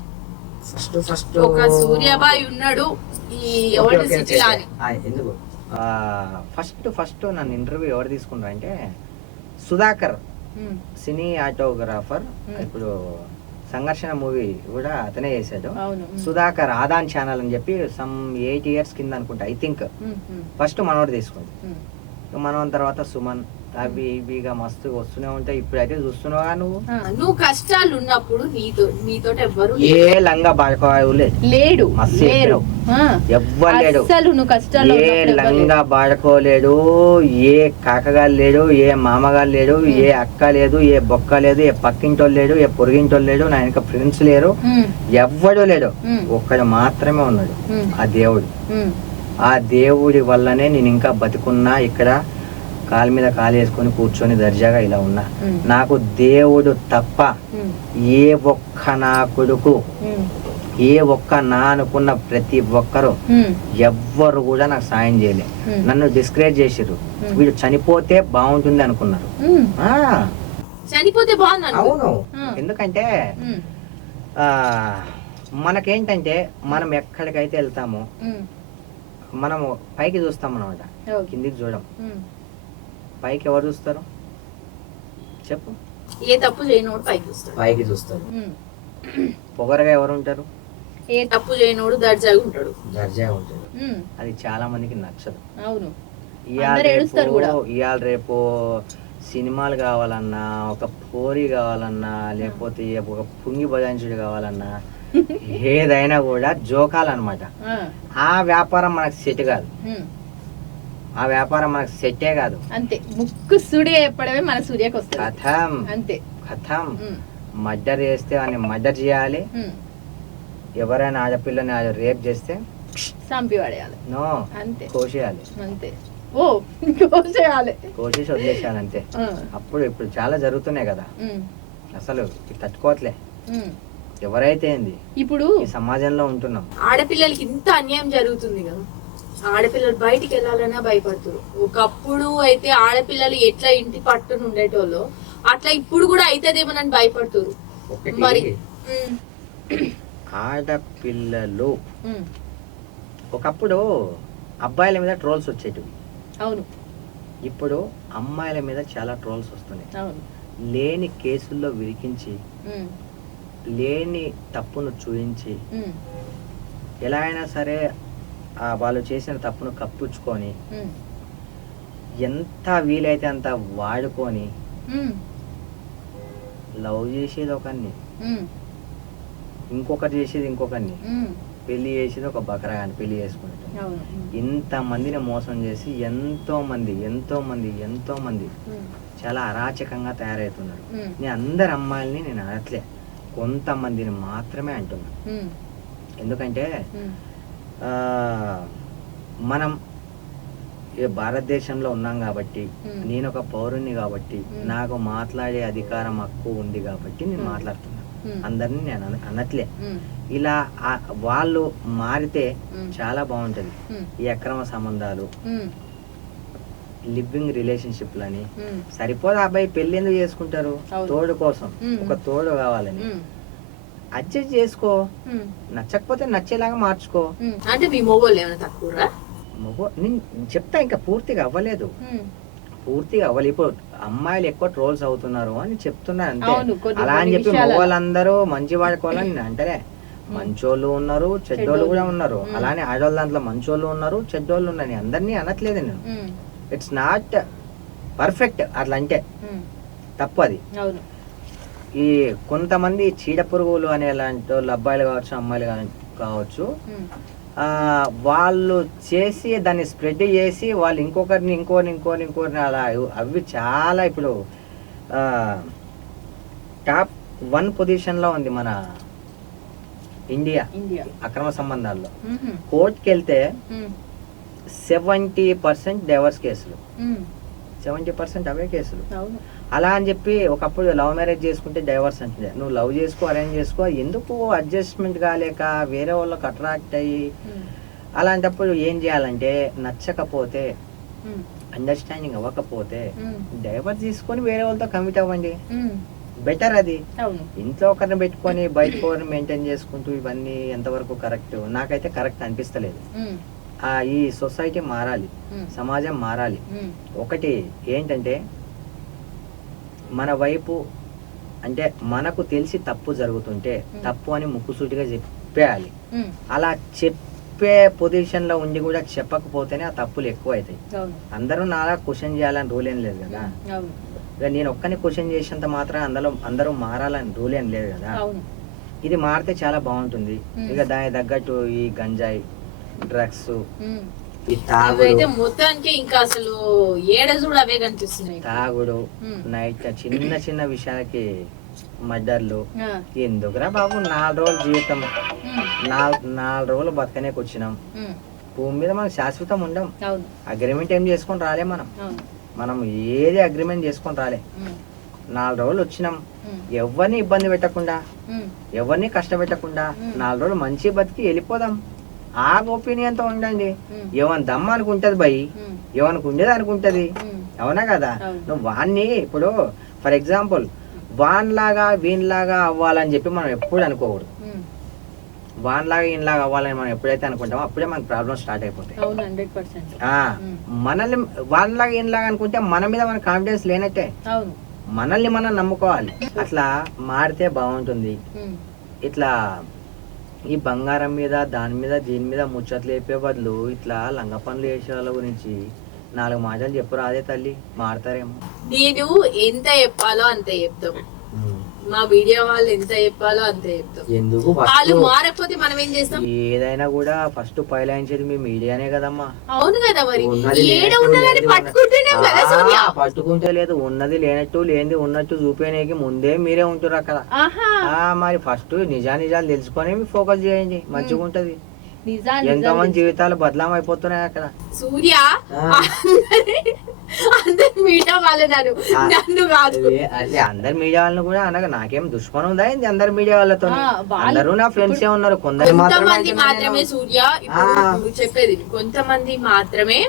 ఒక సూర్యాబాయ్ ఉన్నాడు ఈ ఎవరి సిటీలో అని. ఎందుకు ఫస్ట్ నన్ను ఇంటర్వ్యూ ఎవరు తీసుకున్నారు అంటే సుధాకర్, సినీ ఆటోగ్రాఫర్. ఇప్పుడు సంఘర్షణ మూవీ కూడా అతనే చేశాడు. సుధాకర్ ఆదాన్ ఛానల్ అని చెప్పి సమ్ 8 years కింద అనుకుంటా, ఐ థింక్. ఫస్ట్ మనోడు తీసుకుంది, మనం తర్వాత సుమన్, అవి ఇవిగా మస్తు వస్తూనే ఉంటాయి. ఇప్పుడైతే చూస్తున్నావా నువ్వు కష్టాలు ఉన్నప్పుడు నీతో ఎవ్వరు ఏ లంగా బాడుకోలేడు, లేడు, ఎవ్వరు లేడు. ఏ లంగా బాడుకోలేడు, ఏ కాకగాలు లేడు, ఏ మామగారు లేడు, ఏ అక్క లేదు, ఏ బొక్క లేదు, ఏ పక్కింటోళ్ళు లేడు, ఏ పొరిగింటోళ్ళు లేడు, నా ఇంకా ఫ్రెండ్స్ లేరు, ఎవ్వడు లేడు. ఒక్కడు మాత్రమే ఉన్నాడు, ఆ దేవుడు. ఆ దేవుడి వల్లనే నేను ఇంకా బతికున్నా, ఇక్కడ కాలు మీద కాలు వేసుకొని కూర్చొని దర్జాగా ఇలా ఉన్నా. నాకు దేవుడు తప్ప ఏ ఒక్క నా కొడుకు, ఏ ఒక్క నా అనుకున్న ప్రతి ఒక్కరు ఎవ్వరు కూడా నాకు సాయం చేయలే. నన్ను డిస్కరేజ్ చేసిర్రు, వీడు చనిపోతే బాగుంటుంది అనుకున్నారు. చనిపోతే బాగుంది. అవును, ఎందుకంటే మనకేంటంటే మనం ఎక్కడికైతే వెళ్తామో మనము పైకి చూస్తాం అనమాట, కిందికి చూడం. పైకి ఎవరు చూస్తారు చెప్పు? ఏ తప్పు చేయనోడు పైకి చూస్తారు. పొగరగా ఎవరు ఉంటారు? ఏ తప్పు చేయనోడు దర్జాగా ఉంటాడు. అది చాలా మందికి నచ్చదు. అవును, ఇవాళ రేపు సినిమాలు కావాలన్నా, ఒక పోరి కావాలన్నా, లేకపోతే ఒక పుంగి బజాంచుడు కావాలన్నా, ఏదైనా కూడా జోకాలన్నమాట. ఆ వ్యాపారం మనకు సెట్ కాదు, ఆ వ్యాపారం మనకు సెట్టే కాదు. అంతే, ముక్కు సూర్య చెప్పడమే మన సూర్యకి వస్తుంది. కథం అంతే, కథం. మర్డర్ చేస్తే వాడిని మర్డర్ చేయాలి. ఎవరైనా ఆడపిల్లని రేప్ చేస్తే చంపి పడేయాలి. నో, అంతే, కోసేయాలి. అంతే. ఓ చేయాలి, కోసేసి వదిలేసాను అంతే. అప్పుడు ఇప్పుడు చాలా జరుగుతున్నాయి కదా, అసలు తట్టుకోవట్లే ఎవరైతే ఏంది. ఇప్పుడు ఈ సమాజంలో ఉంటున్నాం, ఆడపిల్లలకి ఇంత అన్యాయం జరుగుతుంది కదా, ఆడపిల్లలు బయటికి వెళ్ళాలన్నా భయపడుతున్నారు. ఒకప్పుడు అయితే ఆడపిల్లలు ఎట్లా ఇంటి పట్టున ఉండేటోళ్ళు అట్లా ఇప్పుడు కూడా అవుతుందేమోనని భయపడుతున్నారు. ఒకటి మరి ఆడపిల్లలు ఒకప్పుడు అబ్బాయిల మీద ట్రోల్స్ వచ్చేటివి, అవును. ఇప్పుడు అమ్మాయిల మీద చాలా ట్రోల్స్ వస్తున్నాయి. అవును. లేని కేసుల్లో విరికించి లేని తప్పును చూయించి ఎలా అయినా సరే వాళ్ళు చేసిన తప్పును కప్పించుకొని ఎంత వీలైతే అంత వాడుకొని లవ్ చేసేది ఒకరిని, ఇంకొకటి చేసేది ఇంకొకరిని, పెళ్లి చేసేది ఒక బకరా అని పెళ్లి చేసుకుంటాం. ఇంతమందిని మోసం చేసి ఎంతో మంది చాలా అరాచకంగా తయారవుతున్నారు. నేను అందరు అమ్మాయిల్ని నేను అనట్లే, కొంతమందిని మాత్రమే అంటున్నా. ఎందుకంటే మనం భారతదేశంలో ఉన్నాం కాబట్టి, నేను ఒక పౌరుణ్ణి కాబట్టి, నాకు మాట్లాడే అధికారం హక్కు ఉంది కాబట్టి నేను మాట్లాడుతున్నా. అందరినీ నేను అనట్లే. ఇలా వాళ్ళు మారితే చాలా బాగుంటది. ఈ అక్రమ సంబంధాలు, లివింగ్ రిలేషన్షిప్లని సరిపోదు. అబ్బాయి పెళ్లి ఎందుకు చేసుకుంటారు? తోడు కోసం, ఒక తోడు కావాలని. అడ్జస్ట్ చేసుకో, నచ్చకపోతే నచ్చేలాగా మార్చుకో. అంటే మీ మొబైల్ ఏమైనా తక్కువ నేను చెప్తా, ఇంకా పూర్తిగా అవ్వలేదు. ఇప్పుడు అమ్మాయిలు ఎక్కువ ట్రోల్స్ అవుతున్నారు అని చెప్తున్నారు అంతే. అలా అని చెప్పి మగవాళ్ళందరూ మంచి వాడుకోవాలని నేను అంటలే. మంచోళ్ళు ఉన్నారు, చెడ్డోళ్ళు కూడా ఉన్నారు. అలానే ఆడవాళ్ళ దాంట్లో మంచోళ్ళు ఉన్నారు, చెడ్డోళ్ళు ఉన్నారు. అందరినీ అనట్లేదు నేను. It's not perfect. అట్లా అంటే తప్పు అది. ఈ కొంతమంది చీడ పురుగులు అనే లాంటి వాళ్ళు, అబ్బాయిలు కావచ్చు అమ్మాయిలు కావచ్చు, వాళ్ళు చేసి దాన్ని స్ప్రెడ్ చేసి వాళ్ళు ఇంకోరిని అలా అవి చాలా ఇప్పుడు టాప్ 1 పొజిషన్లో ఉంది మన ఇండియా అక్రమ సంబంధాల్లో. కోర్టుకి వెళ్తే 70% డైవర్స్ కేసులు, 70% అవే కేసులు. అలా అని చెప్పి ఒకప్పుడు లవ్ మ్యారేజ్ చేసుకుంటే డైవర్స్ అంటే, నువ్వు లవ్ చేసుకో, అరేంజ్ చేసుకో, ఎందుకు అడ్జస్ట్మెంట్ కాలేక వేరే వాళ్ళకి అట్రాక్ట్ అయ్యి, అలాంటప్పుడు ఏం చేయాలంటే నచ్చకపోతే, అండర్స్టాండింగ్ అవ్వకపోతే డైవర్స్ తీసుకొని వేరే వాళ్ళతో కమిట్ అవ్వండి. బెటర్ అది. ఇంట్లో ఒకరిని పెట్టుకొని బయటకు ఒకరిని మెయింటైన్ చేసుకుంటూ ఇవన్నీ ఎంతవరకు కరెక్ట్? నాకైతే కరెక్ట్ అనిపిస్తలేదు. ఈ సొసైటీ మారాలి, సమాజం మారాలి. ఒకటి ఏంటంటే మన వైపు అంటే మనకు తెలిసి తప్పు జరుగుతుంటే తప్పు అని ముక్కుసూటిగా చెప్పేయాలి. అలా చెప్పే పొజిషన్ లో ఉండి కూడా చెప్పకపోతేనే ఆ తప్పులు ఎక్కువ అవుతాయి. అందరూ నాలా క్వశ్చన్ చేయాలని రూల్ ఏం లేదు కదా. నేను ఒక్కని క్వశ్చన్ చేసేంత మాత్రం అందరూ మారాలని రూల్ ఏం లేదు కదా. ఇది మారితే చాలా బాగుంటుంది. ఇక దానికి తగ్గట్టు ఈ గంజాయి, డ్రగ్స్, మొత్తానికి ఇంకా అసలు ఏడజుడు అవే కనిపిస్తున్నాయి. తాగుడు, నైట్ చిన్న విషయాలకి మర్డర్లు. ఎందుకురా బాబు, 4 రోజుల జీవితం, 4 రోజులు బతకనే వచ్చినాం. భూమి మీద మనం శాశ్వతం ఉండం. అగ్రిమెంట్ ఏం చేసుకొని రాలే మనం ఏది అగ్రిమెంట్ చేసుకొని రాలే. 4 రోజులు వచ్చినాం, ఎవరిని ఇబ్బంది పెట్టకుండా, ఎవరిని కష్టపెట్టకుండా 4 రోజులు మంచి బతికి వెళ్ళిపోదాం. ఆ ఒపీనియన్ తో ఉండండి. ఎవరి దమ్మ అనుకుంటది భయ్, ఎవరికి ఉండేది అనుకుంటది. అవునా కదా? నువ్వు వాణ్ణి ఇప్పుడు ఫర్ ఎగ్జాంపుల్ వాన్లాగా వీన్లాగా అవ్వాలని చెప్పి మనం ఎప్పుడు అనుకోకూడదు. వాన్లాగా ఈయనలాగా అవ్వాలని మనం ఎప్పుడైతే అనుకుంటామో అప్పుడే మనకు ప్రాబ్లమ్ స్టార్ట్ అయిపోతాయి. మనల్ని వాన్లాగా ఈయనలాగా అనుకుంటే మన మీద మన కాన్ఫిడెన్స్ లేనట్టే. మనల్ని మనం నమ్ముకోవాలి. అట్లా మారితే బాగుంటుంది. ఇట్లా ఈ బంగారం మీద దాని మీద దీని మీద ముచ్చట్లు చెప్పే బదులు ఇట్లా లంగ పనులు చేసే వాళ్ళ గురించి 4 మాటలు చెప్పు రాదే తల్లి, మారుతారేమో. నేను ఎంత చెప్పాలో అంతే చెప్తాం. మా వీడియో వాళ్ళు ఎంత చెప్పాలో అంతే చెప్తాం. ఎందుకు వాళ్ళు మారకపోతే మనం ఏం చేస్తాం? ఏదైనా కూడా ఫస్ట్ పైలాయించేది మీ మీడియానే కదమ్మా. అవును కదా, మరి పట్టుకుంటే లేదు, ఉన్నది లేనట్టు లేనిది ఉన్నట్టు చూపేనేకి ముందే మీరే ఉంటారు అక్కడ. మరి ఫస్ట్ నిజాలు తెలుసుకొని ఫోకస్ చేయండి, మంచిగా ఉంటది. ఎంతో మంది జీవితాలు బదలాం అయిపోతున్నాయి అక్కడ. సూర్య అందరు మీడియా వాళ్ళన్నారు, నన్ను కాదు. అదే అందరు మీడియా వాళ్ళని కూడా అనగా నాకేం దుష్మనం ఉందా ఏంది? అందరు మీడియా వాళ్ళతో అందరూ నా ఫ్రెండ్స్ ఉన్నారు. కొంతమంది మాత్రమే సూర్య ఇప్పుడు చెప్పేది, కొంతమంది మాత్రమే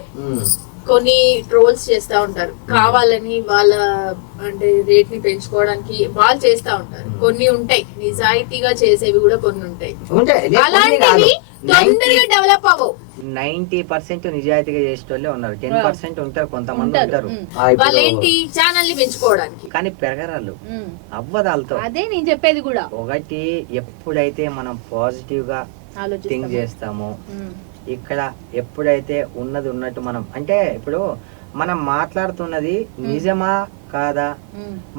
కొన్ని ట్రోల్స్ చేస్తా ఉంటారు కావాలని, వాళ్ళ అంటే రేట్ ని పెంచుకోవడానికి వాళ్ళు చేస్తా ఉంటారు. కొన్ని ఉంటాయి నిజాయితీగా చేసేవి కూడా కొన్ని ఉంటాయి, అలాంటివి తొందరగా డెవలప్ అవ్వవు. 90% నిజాయితీగా చేసేటోళ్ళే ఉన్నారు, 10% ఉంటారు కొంతమంది ఉంటారు వాళ్ళేంటి ఛానల్ ని పెంచుకోవడానికి, కానీ పెరగరాళ్ళు అవ్వదాలతో. అదే నేను చెప్పేది కూడా. ఒకటి ఎప్పుడైతే మనం పాజిటివ్ గా థింక్ చేస్తామో, ఇక్కడ ఎప్పుడైతే ఉన్నది ఉన్నట్టు మనం, అంటే ఇప్పుడు మనం మాట్లాడుతున్నది నిజమా కాదా,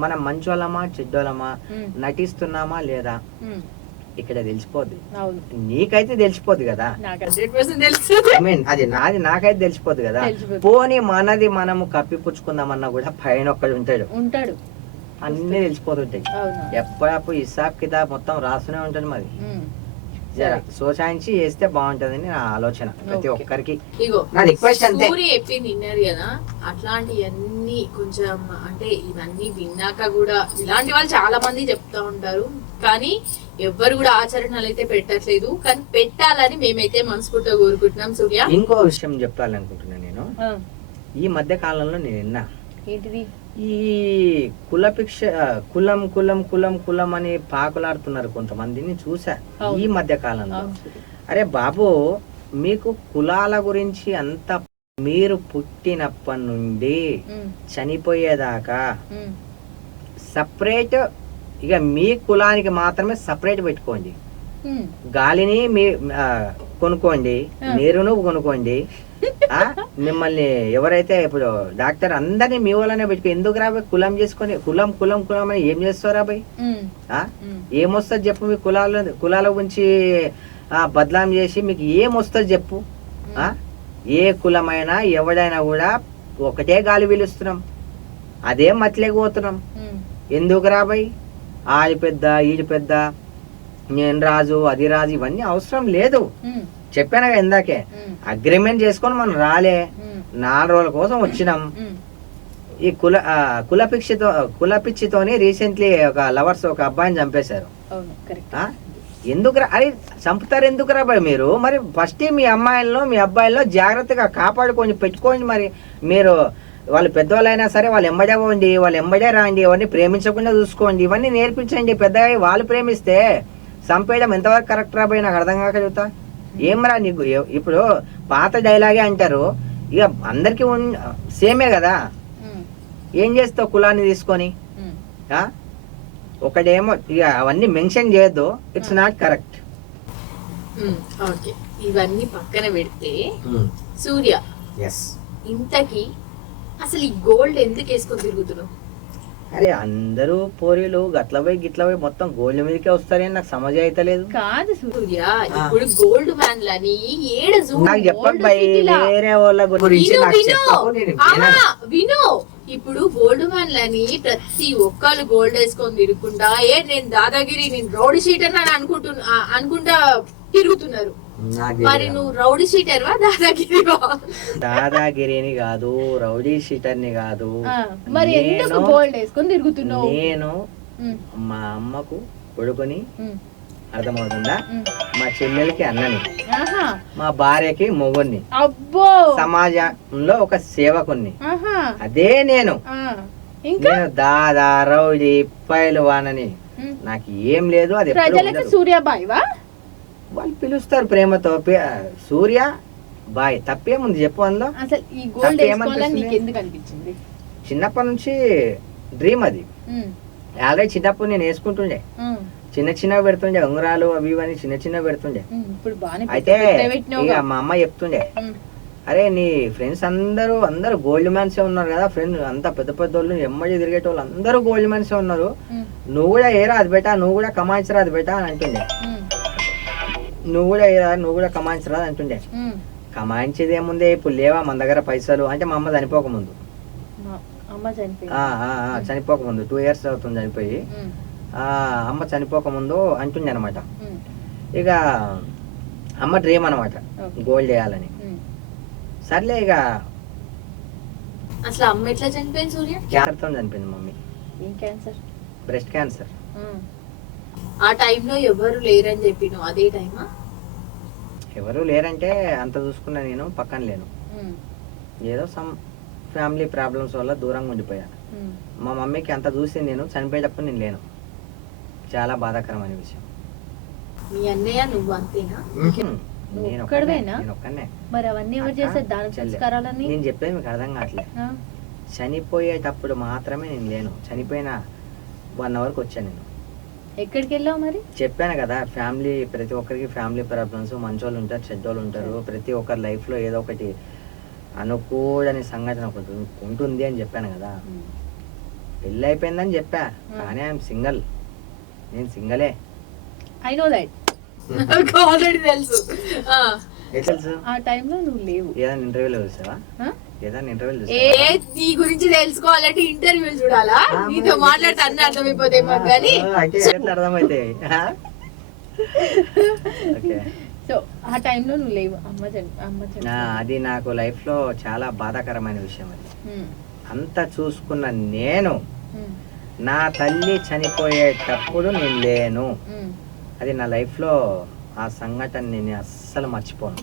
మనం మంచోళ్ళమా చెడ్డోళ్ళమా, నటిస్తున్నామా లేదా, ఇక్కడ తెలిసిపోద్ది. నీకైతే తెలిసిపోద్ది కదా, అది నాది నాకైతే తెలిసిపోద్ది కదా. పోనీ మనది మనము కప్పిపుచ్చుకుందామన్నా కూడా పైన ఒక్కడు ఉంటాడు, అన్ని తెలిసిపోతుంటాయి. ఎప్పుడప్పుడు హిసాబ్ కితాబ్ మొత్తం రాస్తూనే ఉంటాడు. మరి జర సోచాయించి చేస్తే బాగుంటదని నా ఆలోచన ప్రతి ఒక్కరికి. నా రిక్వెస్ట్ అంతే. విన్నారు కదా, అట్లాంటివన్నీ కొంచెం అంటే ఇవన్నీ విన్నాక కూడా ఇలాంటి వాళ్ళు చాలా మంది చెప్తా ఉంటారు, కానీ ఎవ్వరు కూడా ఆచరణలు అయితే పెట్టట్లేదు. కానీ పెట్టాలని మేమైతే మనస్ఫూర్తిగా కోరుకుంటున్నాం. సూర్య, ఇంకో విషయం చెప్పాలనుకుంటున్నాను నేను. ఈ మధ్య కాలంలో నేను విన్నా, ఈ కులం కులం కులం కులం అని పాకులాడుతున్నారు కొంతమందిని చూసా ఈ మధ్య కాలంలో. అరే బాబు, మీకు కులాల గురించి అంత, మీరు పుట్టినప్పటి నుండి చనిపోయేదాకా సపరేట్, ఇక మీ కులానికి మాత్రమే సపరేట్ పెట్టుకోండి. గాలిని మీ కొనుక్కోండి, నీరును కొనుక్కోండి. మిమ్మల్ని ఎవరైతే ఇప్పుడు డాక్టర్ అందరినీ మీ వాళ్ళనే పెట్టుకో. ఎందుకు రాబాయ్ కులం చేసుకొని కులం కులం కులం అని ఏం చేస్తారా బాయ్? ఏమొస్తుంది చెప్పు? మీ కులాల గురించి బదలాం చేసి మీకు ఏమొస్తుంది చెప్పు? ఏ కులమైనా ఎవడైనా కూడా ఒకటే గాలి పీలుస్తున్నాం, అదే మతిలేకపోతున్నాం. ఎందుకు రాబాయ్? ఆడి పెద్ద ఈడి పెద్ద, నేను రాజు అది రాజు, ఇవన్నీ అవసరం లేదు. చెప్పాను కదా ఇందాకే, అగ్రిమెంట్ చేసుకొని మనం రాలే, 4 రోజుల కోసం వచ్చినాం. ఈ కులపిచ్చితోని రీసెంట్లీ ఒక లవర్స్ ఒక అబ్బాయిని చంపేశారు. ఎందుకురా? అరే చంపుతారు ఎందుకురా బాయ్ మీరు? మరి ఫస్ట్ మీ అమ్మాయిలను మీ అబ్బాయిలను జాగ్రత్తగా కాపాడుకొని పెట్టుకోండి. మరి మీరు వాళ్ళు పెద్దవాళ్ళైనా సరే వాళ్ళు ఎంబడే పోండి, వాళ్ళు ఎంబడే రాండి, ఇవన్నీ ప్రేమించకుండా చూసుకోండి, ఇవన్నీ నేర్పించండి. పెద్దగా వాళ్ళు ప్రేమిస్తే చంపేయడం ఎంతవరకు కరెక్ట్ రా బాయ్? నాకు అర్థం కాక చెబుతా. ఏమరా నీకు? ఇప్పుడు పాత డైలాగే అంటారు, ఇక అందరికి సేమే కదా. ఏం చేస్తావు కులాన్ని తీసుకొని? ఒకటేమో ఇక అవన్నీ మెన్షన్ చేయొద్దు, ఇట్స్ నాట్ కరెక్ట్. ఓకే, ఇవన్నీ పక్కన పెడితే సూర్య, ఇంతకీ అసలు ఈ గోల్డ్ ఎందుకు వేసుకొని తిరుగుతున్నావు? అరే అందరూ పోరీలు గట్ల పోయి గిట్ల పోయి మొత్తం గోల్డ్ మీదకే వస్తారని నాకు సమజ్ అయితే లేదు. కాదు సూర్య, ఇప్పుడు గోల్డ్ ఫ్యాన్లని నాకు చెప్పక వేరే వాళ్ళ గురించి విను. ఇప్పుడు గోల్డ్ ఫ్యాన్లని ప్రతి ఒక్కరు గోల్డ్ వేసుకొని తిరుగుకుంటా, నేను దాదాగిరి, నేను రౌడీ షీటర్ అని అనుకుంటా తిరుగుతున్నారు. మరి నువ్వు రౌడీ షీటర్వా దాదాగిరివా? దాదాగిరిని కాదు, రౌడీ షీటర్ని కాదు. మరి ఎందుకు గోల్డ్ వేసుకొని తిరుగుతున్నావు? నేను మా అమ్మకు కొడుకుని, అర్థమవుతుందా, మా చెల్లెలకి అన్నని, మా భార్యకి మొగుడిని, సమాజంలో ఒక సేవకుని. అదే నేను దాదా రౌడీ పైలువానని నాకు ఏం లేదు. అది సూర్యాబాయి వాళ్ళు పిలుస్తారు ప్రేమతో, సూర్య బాయ్. తప్పేముంది చెప్పు అందులో? చిన్నప్పటి నుంచి డ్రీమ్ అది. ఆల్రెడీ చిన్నప్పుడు నేను వేసుకుంటుండే, చిన్న చిన్నవి పెడుతుండే, ఉంగరాలు అవి ఇవన్నీ చిన్న చిన్నవి పెడుతుండే. అయితే ఇక మా అమ్మ చెప్తుండే, అరే నీ ఫ్రెండ్స్ అందరూ గోల్డ్ మ్యాన్సే ఉన్నారు కదా, ఫ్రెండ్స్ అంతా పెద్ద పెద్ద వాళ్ళు ఎమ్మడి తిరిగేటోళ్ళు అందరూ గోల్డ్ మ్యాన్సే ఉన్నారు, నువ్వు కూడా ఏరా అది బెటా, నువ్వు కూడా కమాయించరా అది బెటా అని అంటుండే. నువ్వు కూడా కమాయించరా అంటుండే. కమాయించేది ఏముంది? ఇప్పుడు లేవా మన దగ్గర పైసలు అంటే? మా అమ్మ చనిపోకముందు, చనిపోకముందు 2 years అవుతుంది చనిపోయి, అమ్మ చనిపోకముందు అంటుండే అనమాట. ఇక అమ్మ డ్రీమ్ అనమాట Okay. గోల్డ్ వేయాలని. సర్లే ఇక అసలు అమ్మ ఎట్లా చనిపోయింది సూర్య? క్యాన్సర్తో చనిపోయింది మమ్మీ, ఏం క్యాన్సర్? Breast cancer. ఆ టైంలో ఎవరు లేరని చెప్పిను, అదే టైమా? ఎవరు లేరంటే అంత చూసుకున్నా నేను పక్కన లేను. ఏదో సమ్ ఫ్యామిలీ ప్రాబ్లమ్స్ వల్ల దూరంగా ఉండిపోయా. మా మమ్మీకి అంత చూసి నేను చనిపోయేటప్పుడు నేను లేను. చాలా బాధాకరమైన విషయం. మీ అన్నయ్య నువ్వు అంతేనా? నేను ఒక్కడివేనా? నేను ఒక్కనే. మరి అవన్నీ ఎవరు చేసే దాన సంస్కారాలని? నేను చెప్పేది మీకు అర్థం కావట్లే. చనిపోయేటప్పుడు మాత్రమే నేను లేను. చనిపోయిన 1 అవర్కి వచ్చాను నేను. ఎక్కడికి వెళ్ళావు మరి? చెప్పాను కదా, ఫ్యామిలీ ప్రతి ఒక్కరికి ఫ్యామిలీ ప్రాబ్లమ్స్, మంచోళ్ళు ఉంటారు, చెడ్డోళ్ళు ఉంటారు. ప్రతి ఒక్కరి లైఫ్లో ఏదో ఒకటి అనుకూడని సంఘటన ఒకటి ఉంటుంది అని చెప్పాను కదా. పెళ్ళి అయిపోయిందని చెప్పా, కానీ ఐఎమ్ సింగల్. నేను సింగలే. I know that. నాకు ఆల్రెడీ తెలుసు. తెలుసు. ఆ టైంలో నువ్వు లేవు. ఏదైనా ఇంటర్వ్యూలో చూసావా? ఏదైనా ఇంటర్వ్యూలు ఏ చూసావా? నీ గురించి తెలుసుకోవాలంటే ఇంటర్వ్యూలు చూడాలా? నీతో మాట్లాడితే అన్నీ అర్థమైపోతే మాకు కానీ. అంటే ఎట్లా అర్థమైతే? ఓకే. సో ఆ టైంలో నువ్వు లేవు. అది నాకు లైఫ్ లో చాలా బాధాకరమైన విషయం. అది అంత చూసుకున్న నేను, నా తల్లి చనిపోయేటప్పుడు నేను లేను. అది నా లైఫ్ లో ఆ సంఘటన నేను అస్సలు మర్చిపోను.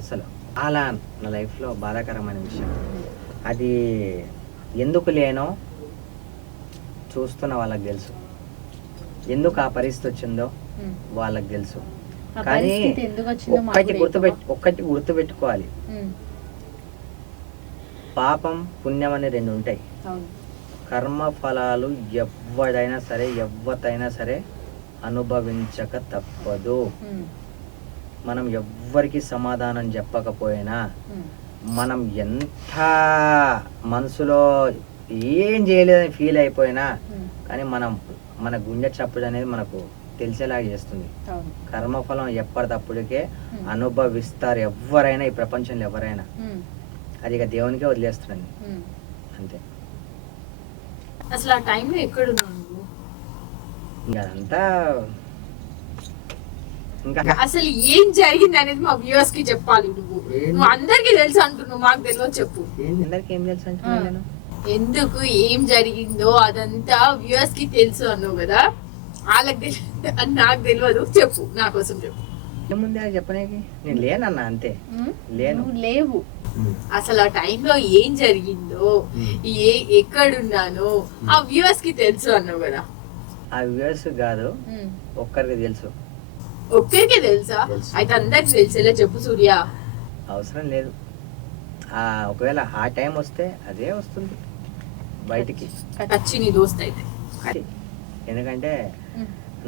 అసలు అలా నా లైఫ్ లో బాధాకరమైన విషయం. అది ఎందుకు లేనో చూస్తున్న వాళ్ళకి తెలుసు, ఎందుకు ఆ పరిస్థితి వచ్చిందో వాళ్ళకి తెలుసు. కానీ ఒక్కటి గుర్తుపెట్టుకోవాలి, పాపం పుణ్యం అనే 2 ఉంటాయి. కర్మ ఫలాలు ఎవరైనా సరే ఎవరైనా సరే అనుభవించక తప్పదు. మనం ఎవ్వరికి సమాధానం చెప్పకపోయినా, మనం ఎంత మనసులో ఏం చేయలేదని ఫీల్ అయిపోయినా, కానీ మన గుండె చప్పుడు అనేది మనకు తెలిసేలాగా చేస్తుంది. కర్మఫలం ఎప్పటికప్పుడికే అనుభవిస్తారు ఎవరైనా, ఈ ప్రపంచంలో ఎవరైనా. అది ఇక దేవునికే వదిలేస్తున్నాను అంతే. అసలు ఆ టైంలో ఎక్కడున్నావు నువ్వు? ఇంకా అదంతా ఇంకా అసలు ఏం జరిగింది అనేది మా వ్యూవర్స్ కి చెప్పాలి. నువ్వు అందరికి తెలుసు అంటున్నావు, మాకు తెలియదు, చెప్పు. అందరికి ఏం తెలుసు అంటే నేను ఎందుకు ఏం జరిగిందో అదంతా వ్యూవర్స్ కి తెలుసు అన్నావు కదా, వాళ్ళకి తెలియదు, నాకు తెలియదు, చెప్పు, నా కోసం చెప్పు. ముందే చెప్పనేకి నేను లేనన్నా, అంతే. లేను, లేవు. అసలు ఆ టైంలో ఏం జరిగిందో, ఎక్కడున్నానో ఆ వ్యూవర్స్ కి తెలుసు అన్నావు కదా. ఆ వ్యూవర్స్ కాదు, ఒక్కరికి తెలుసు. ఒక్కరికి తెలుసా? అయితే అందరికి తెలిసేలా చెప్పు సూర్య. అవసరం లేదు. ఒకవేళ ఆ టైం వస్తే అదే వస్తుంది బయటికి. వచ్చి నీ దోస్త్ అయితే. ఎందుకంటే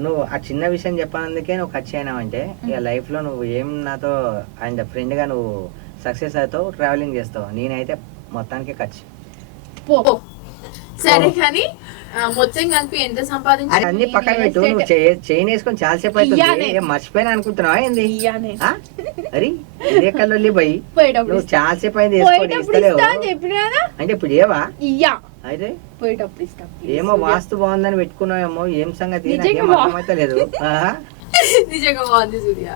నువ్వు ఆ చిన్న విషయం చెప్పానందుకే నువ్వు ఖర్చు అయినావంటే, ఇక లైఫ్ లో నువ్వు ఏం నాతో అండ్ ఫ్రెండ్ గా నువ్వు సక్సెస్ అవుతావు, ట్రావెలింగ్ చేస్తావు. నేనైతే మొత్తానికి ఖర్చు. సరే కానీ మొత్తం కలిపి ఎంత సంపాదించాలి? అన్ని పక్కన పెట్టు. నువ్వు చైన్ వేసుకొని చాలాసేపు అవుతుంది, మర్చిపోయినా అనుకుంటున్నావా ఏంది? అరే ఇదే కళ్ళు పోయి నువ్వు చాలాసేపు అయింది వేసుకొని ఇస్తలేవు అంటే ఇప్పుడు ఏవా? అయితే ఏమో వాస్తు బాగుందని పెట్టుకున్నావేమో, ఏం సంగతి నాకేం అర్థమైతే లేదు. నిజంగా బాగుంది సూర్య.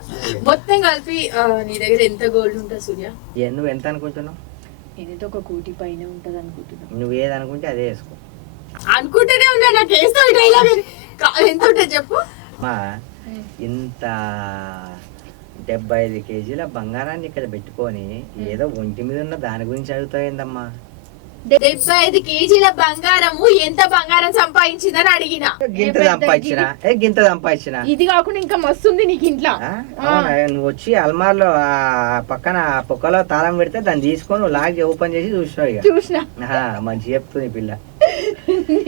మొత్తం కలిపి నీ దగ్గర ఎంత గోల్డ్ ఉంటుంది సూర్య? నువ్వు ఎంత అనుకుంటున్నావు? నేనైతే 1 కోటి పైన ఉంటది అనుకుంటున్నా. నువ్వు ఏదనుకుంటే అదే వేసుకో. అనుకుంటూనే ఉన్నా, నాకు వేస్తావు డైలాగ్. ఎంత ఉంటుంది చెప్పు. మా ఇంత 75 కేజీల బంగారాన్ని ఇక్కడ పెట్టుకొని ఏదో ఒంటి మీద ఉన్న దాని గురించి అడుగుతాయిందమ్మా. 75 కేజీల బంగారము ఎంత బంగారం సంపాదించిందని అడిగిన. గింత సంపాదించిన ఇది కాకుండా ఇంకా మస్తుంది నీకు ఇంట్లో. నువ్వు వచ్చి అల్మార్లో పక్కన పొక్కలో తాళం పెడితే దాన్ని తీసుకొని లాగి ఓపెన్ చేసి చూసినా. మంచి చెప్తుంది పిల్ల.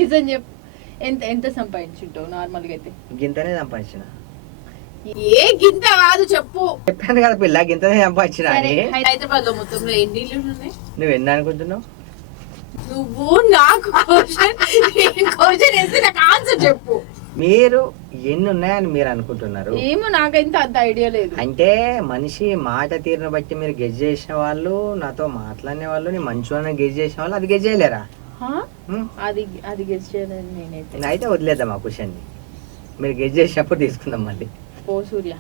నిజం చెప్పు, ఎంత సంపాదించుంటావు నార్మల్ గా? అయితే గింతనే సంపాదించిన. ఏ గింత కాదు చెప్పు. చెప్పాను కదా పిల్ల, గింతనే సంపాదించిన. హైదరాబాద్ లో మొత్తంలో ఎన్ని ఇల్లు ఉన్నాయి? నువ్వు ఎన్ని అనుకుంటున్నావు? నువ్వు నాకు క్వశ్చన్ వేస్తే నాకు ఆన్సర్ చెప్పు. మీరు ఎన్ని ఉన్నాయని మీరు అనుకుంటున్నారు? ఏమో నాకైతే అంత ఐడియా లేదు. అంటే మనిషి మాట తీరును బట్టి మీరు గెజ్ చేసిన వాళ్ళు, నాతో మాట్లాడిన వాళ్ళు, నీ మంచిగా గెజ్ చేసిన వాళ్ళు అది గెజ్ చేయలేరా? అది గెజ్ చేయలేదు నేనైతే. అయితే వదిలేద్దాం ఆ క్వశ్చన్ ని. మీరు గెజ్ చేసినప్పుడు తీసుకుందాం మళ్ళీ. ఓ సూర్య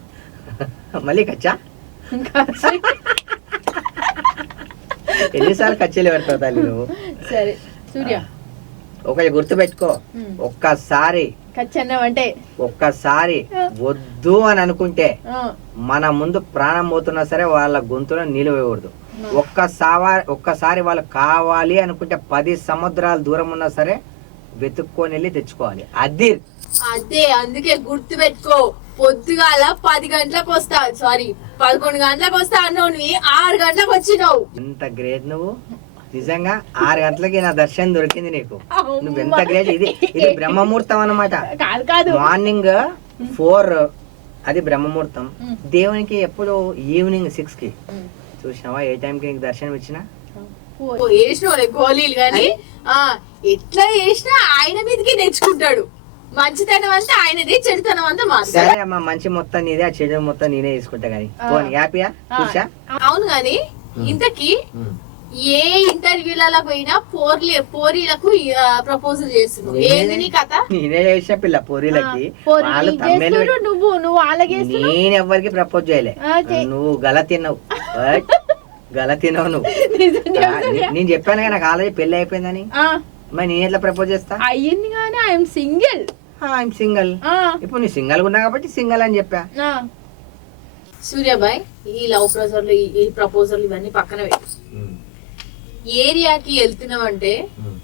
మళ్ళీ కచ్చా ఎన్నిసార్లు కచ్చలు పెడతావు తల్లి నువ్వు? సరే సూర్య, ఒకటి గుర్తుపెట్టుకో, ఒక్కసారి ఖచ్చితంగా ఒక్కసారి వద్దు అని అనుకుంటే మన ముందు ప్రాణం పోతున్నా సరే వాళ్ళ గొంతులో నీళ్ళు వేయకూడదు. ఒక్కసారి వాళ్ళు కావాలి అనుకుంటే 10 సముద్రాల దూరం ఉన్నా సరే వెతుక్కొని వెళ్ళి తెచ్చుకోవాలి. అదే అందుకే గుర్తు పెట్టుకో. పొద్దుగాల 10 గంటలకు వస్తా, సారీ 11 గంటలకు వస్తా అన్నావు, 6 గంటలకు వచ్చినావు. ఎంత గ్రేట్ నువ్వు నిజంగా. 6 గంటలకి నా దర్శనం దొరికింది నీకు. నువ్వు ఎంత గ్రేట్. ఇది బ్రహ్మముహూర్తం అన్నమాట. మార్నింగ్ 4 అది బ్రహ్మముహూర్తం. దేవునికి ఎప్పుడు ఈవినింగ్ 6కి. చూసినావా ఏ టైంకి నీకు దర్శనం ఇచ్చిన? వేసినోలే గోళీలు గాని ఎట్లా చేసినా ఆయన మీదకి తెచ్చుకుంటాడు. మంచితనం అంతా ఆయనది, చెడుతనం అంతా మాది. సరే అమ్మా, మంచి మొత్తం నీదే, ఆ చెడు మొత్తం నేనే తీసుకుంటా గానీ. హ్యాపీయా? చూసా? అవును గాని ఇంతకి ఏ ఇంటర్వ్యూలలో పోయినా పోరీలకు ప్రపోజల్ చేస్తున్నావు, ఏంది నీ కథ? నేనే చేసిన పిల్ల పోరీలకి. వాళ్ళు తమ్మేలు నేను ఎవరికి ప్రపోజ్ చేయలే. నువ్వు గల తిన్నావు నువ్వు. నేను చెప్పాను నాకు ఆల్రెడీ పెళ్లి అయిపోయిందని. మరి నేను ఎట్లా ప్రపోజ్ చేస్తా? అయ్యింది కానీ ఐఎమ్ సింగిల్. ఇప్పుడు నీ సింగల్ ఉన్నా కాబట్టి సింగల్ అని చెప్పా. సూర్యాబాయ్, ఈ లవ్ ప్రపోజల్ ఇవన్నీ పక్కన పెట్టి ఏరియాకి వెళ్తున్నావు అంటే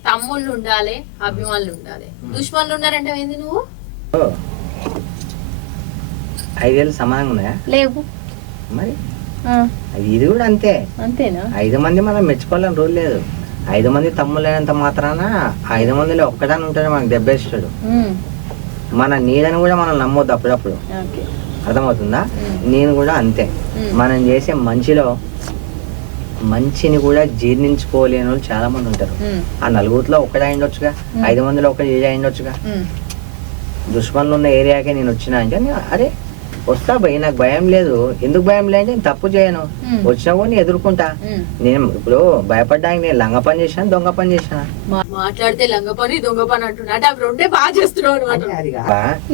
తమ్ముళ్ళు ఉండాలి, అభిమానులు ఉండాలి. దుష్మన్లు ఉన్నారంటే ఏంది నువ్వు? 5 ఏళ్ళు సమానంగా ఉన్నాయా? లేవు మరి ఇది కూడా అంతేనా? 5 మంది మనం మెచ్చుకోవాలని రూల్ లేదు. 5 మంది తమ్ముళ్ళైనంత మాత్రాన 5 మందిలో ఒక్కదాని ఉంటేనే మనకు దెబ్బేస్తాడు. మన నీడని కూడా మనం నమ్మొద్దు అప్పుడప్పుడు. అర్థమవుతుందా? నేను కూడా అంతే. మనం చేసే మంచిని కూడా జీర్ణించుకోలేని వాళ్ళు చాలా మంది ఉంటారు. ఆ 4 ఒక్కడే అయిండొచ్చుగా, 5 మందిలో ఒకటి అయిండొచ్చుగా. దుష్మన్లు ఉన్న ఏరియాకే నేను వచ్చినా అంటే అరే వస్తా భయ, నాకు భయం లేదు. ఎందుకు భయం లేదు? నేను తప్పు చేయను, వచ్చినా కూడా నేను ఎదుర్కొంటా. నేను ఇప్పుడు భయపడ్డానికి నేను లంగ పని చేశాను, దొంగ పని చేశాను. మాట్లాడితే లంగ పని దొంగ పని అంటున్నా, అవి రెండే బాగా చేస్తున్నావు.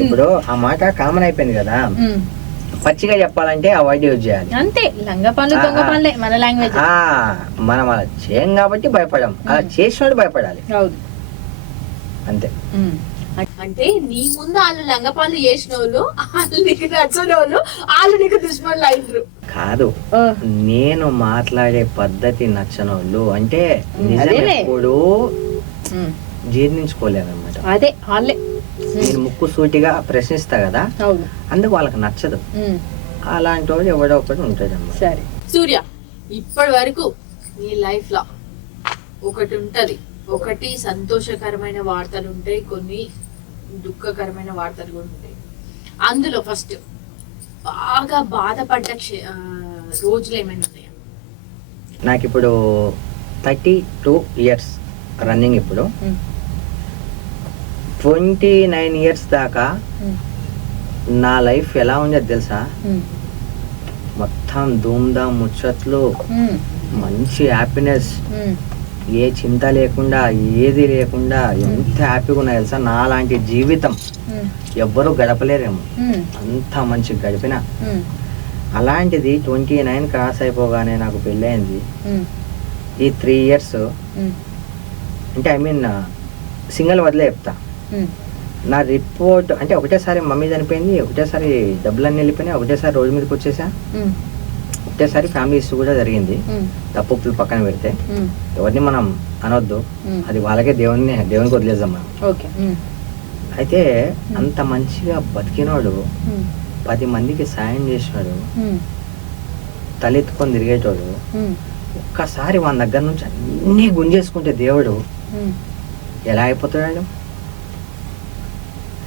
ఇప్పుడు ఆ మాట కామన్ అయిపోయింది కదా. పచ్చిగా చెప్పాలంటే అవాయిడ్ యూజ్ చేయాలి. అంతే. లంగ పనులు దొంగ పనులే మన లాంగ్వేజ్. మనం అలా చేయం కాబట్టి భయపడం, అలా చేసినోడు భయపడాలి. అంతే. అంటే నీ ముందు వాళ్ళు లంగ పనులు చేసిన వాళ్ళు, వాళ్ళు నీకు నచ్చని వాళ్ళు, వాళ్ళు నీకు దుష్మన్లు అయినరు కాదు. నేను మాట్లాడే పద్ధతి నచ్చనోళ్ళు అంటే నిజం ఎప్పుడు జీర్ణించుకోలేదన్నమాట. అదే వాళ్ళే. నేను ముక్కు సూటిగా ప్రశ్నిస్తా కదా, అందుకు వాళ్ళకి నచ్చదు. అలాంటి వాడు ఎవడో ఒకటి ఉంటాడు అన్నమాట. సరే సూర్య, ఇప్పటి వరకు నీ లైఫ్ లో ఒకటి ఉంటది, ఒకటి సంతోషకరమైన వార్తలు ఉంటాయి, కొన్ని దుఃఖకరమైన వార్తలు కూడా ఉంటాయి. అందులో ఫస్ట్ బాగా బాధపడ్డ రోజులు ఏమైనా ఉన్నాయా? నాకు ఇప్పుడు 32 years రన్నింగ్. ఇప్పుడు 29 years దాకా నా లైఫ్ ఎలా ఉండేది తెలుసా? మొత్తం ధూమ్ధామ్ ముచ్చట్లు, మంచి హ్యాపీనెస్, ఏ చింత లేకుండా, ఏది లేకుండా ఎంత హ్యాపీగా ఉన్నా తెలుసా? నా లాంటి జీవితం ఎవ్వరూ గడపలేరేమో, అంత మంచి గడిపిన. అలాంటిది 29 క్రాస్ అయిపోగానే నాకు పెళ్ళయింది. ఈ 3 years అంటే సింగిల్ వదిలే చెప్తా. నా రిపోర్ట్ అంటే ఒకటేసారి మమ్మీ చనిపోయింది, ఒకటేసారి డబ్బులన్నీ వెళ్ళిపోయినాయి, ఒకటేసారి రోడ్డు మీదకి వచ్చేసా, ఒకటేసారి ఫ్యామిలీ ఇష్యూ కూడా జరిగింది. తప్పులు పక్కన పెడితే ఎవరిని మనం అనొద్దు, అది వాళ్ళకే దేవునికి వదిలేద్దాం మనం. అయితే అంత మంచిగా బతికినోడు, 10 మందికి సాయం చేసినాడు, తలెత్తుకొని తిరిగేటోడు, ఒక్కసారి వాళ్ళ దగ్గర నుంచి అన్ని గుంజేసుకుంటే దేవుడు ఎలా అయిపోతాడు?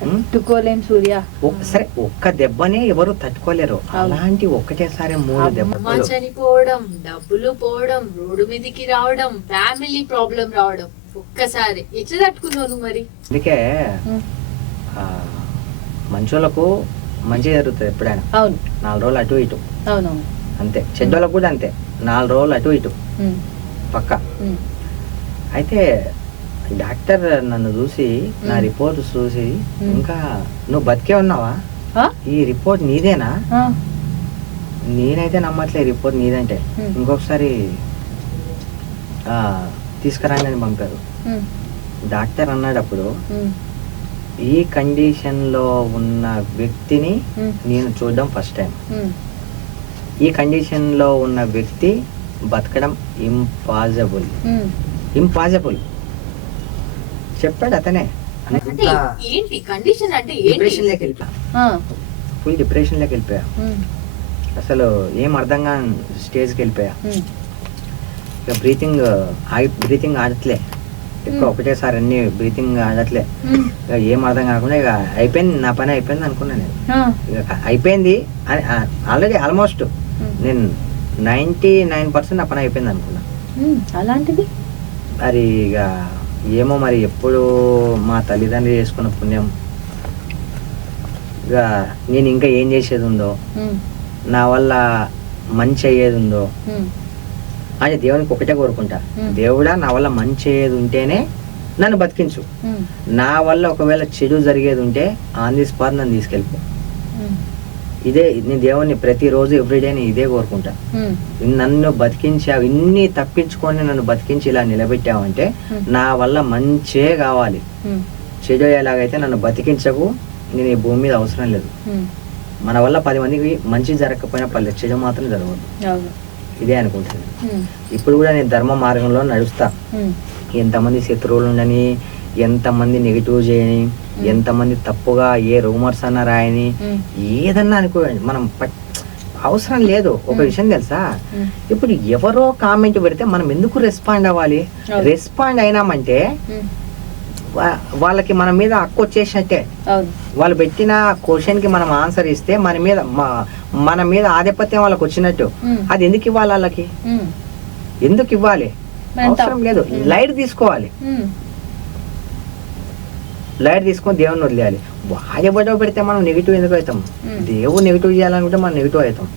తట్టుకోలేం సూర్య. సరే ఒక్క దెబ్బనే ఎవరు తట్టుకోలేరు, అలాంటి ఒక్కటేసారి 3 దెబ్బలు. చనిపోవడం, డబ్బులు పోవడం, రోడ్డు మీదకి రావడం, ఫ్యామిలీ ప్రాబ్లం రావడం, ఒక్కసారి ఎట్లా తట్టుకున్నావు మరి? అందుకే మంచోళ్ళకు మంచి జరుగుతుంది ఎప్పుడైనా. 4 రోజులు అటు ఇటు అంతే. చెడ్డోళ్ళకు కూడా అంతే, 4 రోజులు అటు ఇటు పక్క. అయితే డాక్టర్ నన్ను చూసి, నా రిపోర్ట్ చూసి, ఇంకా నువ్వు బతికే ఉన్నావా, ఈ రిపోర్ట్ నీదేనా నేనైతే నమ్మట్లే రిపోర్ట్ నీదంటే. ఇంకొకసారి తీసుకురాని పంపారు. డాక్టర్ అన్నాడు అప్పుడు, ఈ కండిషన్లో ఉన్న వ్యక్తిని నేను చూడడం ఫస్ట్ టైం. ఈ కండిషన్లో ఉన్న వ్యక్తి బతకడం ఇంపాసిబుల్ చెప్పాడు అతనే. అంటే ఏంటి కండిషన్ అంటే ఏంటి? డిప్రెషన్లోకి వెళ్ళిపోయా, ఫుల్ డిప్రెషన్లోకి వెళ్ళిపోయా. అసలు ఏం అర్థం కాని స్టేజ్కి వెళ్ళిపోయా. ఇక బ్రీతింగ్ ఆడట్లే ఎక్కువ, ఒకటేసారి అన్ని బ్రీతింగ్ ఆడట్లే. ఇక ఏం అర్థం కాకుండా ఇక అయిపోయింది, నా పని అయిపోయింది అనుకున్నాను నేను. ఇక అయిపోయింది ఆల్రెడీ ఆల్మోస్ట్ నేను 99% నా పని అయిపోయింది అనుకున్నా. అలాంటిది మరి ఇక ఏమో మరి ఎప్పుడు మా తల్లిదండ్రులు చేసుకున్న పుణ్యం, ఇక నేను ఇంకా ఏం చేసేది ఉందో, నా వల్ల మంచి అయ్యేది ఉందో అని దేవునికి ఒకటే కోరుకుంటా. దేవుడా నా వల్ల మంచి అయ్యేది ఉంటేనే నన్ను బతికించు, నా వల్ల ఒకవేళ చెడు జరిగేది ఉంటే ఆన్ ది స్పాట్ నన్ను తీసుకెళ్ళిపో. ఇదే నేను దేవుని ప్రతిరోజు ఎవ్రీడే నేను ఇదే కోరుకుంటా. నన్ను బతికించావు, ఇన్ని తప్పించుకొని నన్ను బతికించి ఇలా నిలబెట్టావంటే నా వల్ల మంచే కావాలి, చెడు ఎలాగైతే నన్ను బతికించకు, నేను ఈ భూమి మీద అవసరం లేదు. మన వల్ల 10 మందికి మంచి జరగకపోయినా పర్లేదు, చెడు మాత్రం జరగదు, ఇదే అనుకుంటాను. ఇప్పుడు కూడా నేను ధర్మ మార్గంలో నడుస్తా. ఎంతమంది శత్రువులు ఉండని, ఎంతమంది నెగిటివ్ చేయని, ఎంతమంది తప్పుగా ఏ రూమర్స్ అన్నా రాయని, ఏదన్నా అనుకోండి, మనం అవసరం లేదు. ఒక విషయం తెలుసా, ఇప్పుడు ఎవరో కామెంట్ పెడితే మనం ఎందుకు రెస్పాండ్ అవ్వాలి? రెస్పాండ్ అయినామంటే వాళ్ళకి మన మీద హక్కు వచ్చేసినట్టే. వాళ్ళు పెట్టిన క్వశ్చన్ కి మనం ఆన్సర్ ఇస్తే మన మీద ఆధిపత్యం వాళ్ళకి వచ్చినట్టు. అది ఎందుకు ఇవ్వాలి వాళ్ళకి? ఎందుకు ఇవ్వాలి? అవసరం లేదు. లైట్ తీసుకోవాలి, లైట్ తీసుకొని దేవుని వదిలేయాలి. వాడెవడో పెడితే మనం నెగిటివ్ ఎందుకు అవుతాం? దేవుడు నెగిటివ్ చేయాలనుకుంటే మనం నెగిటివ్ అవుతాం.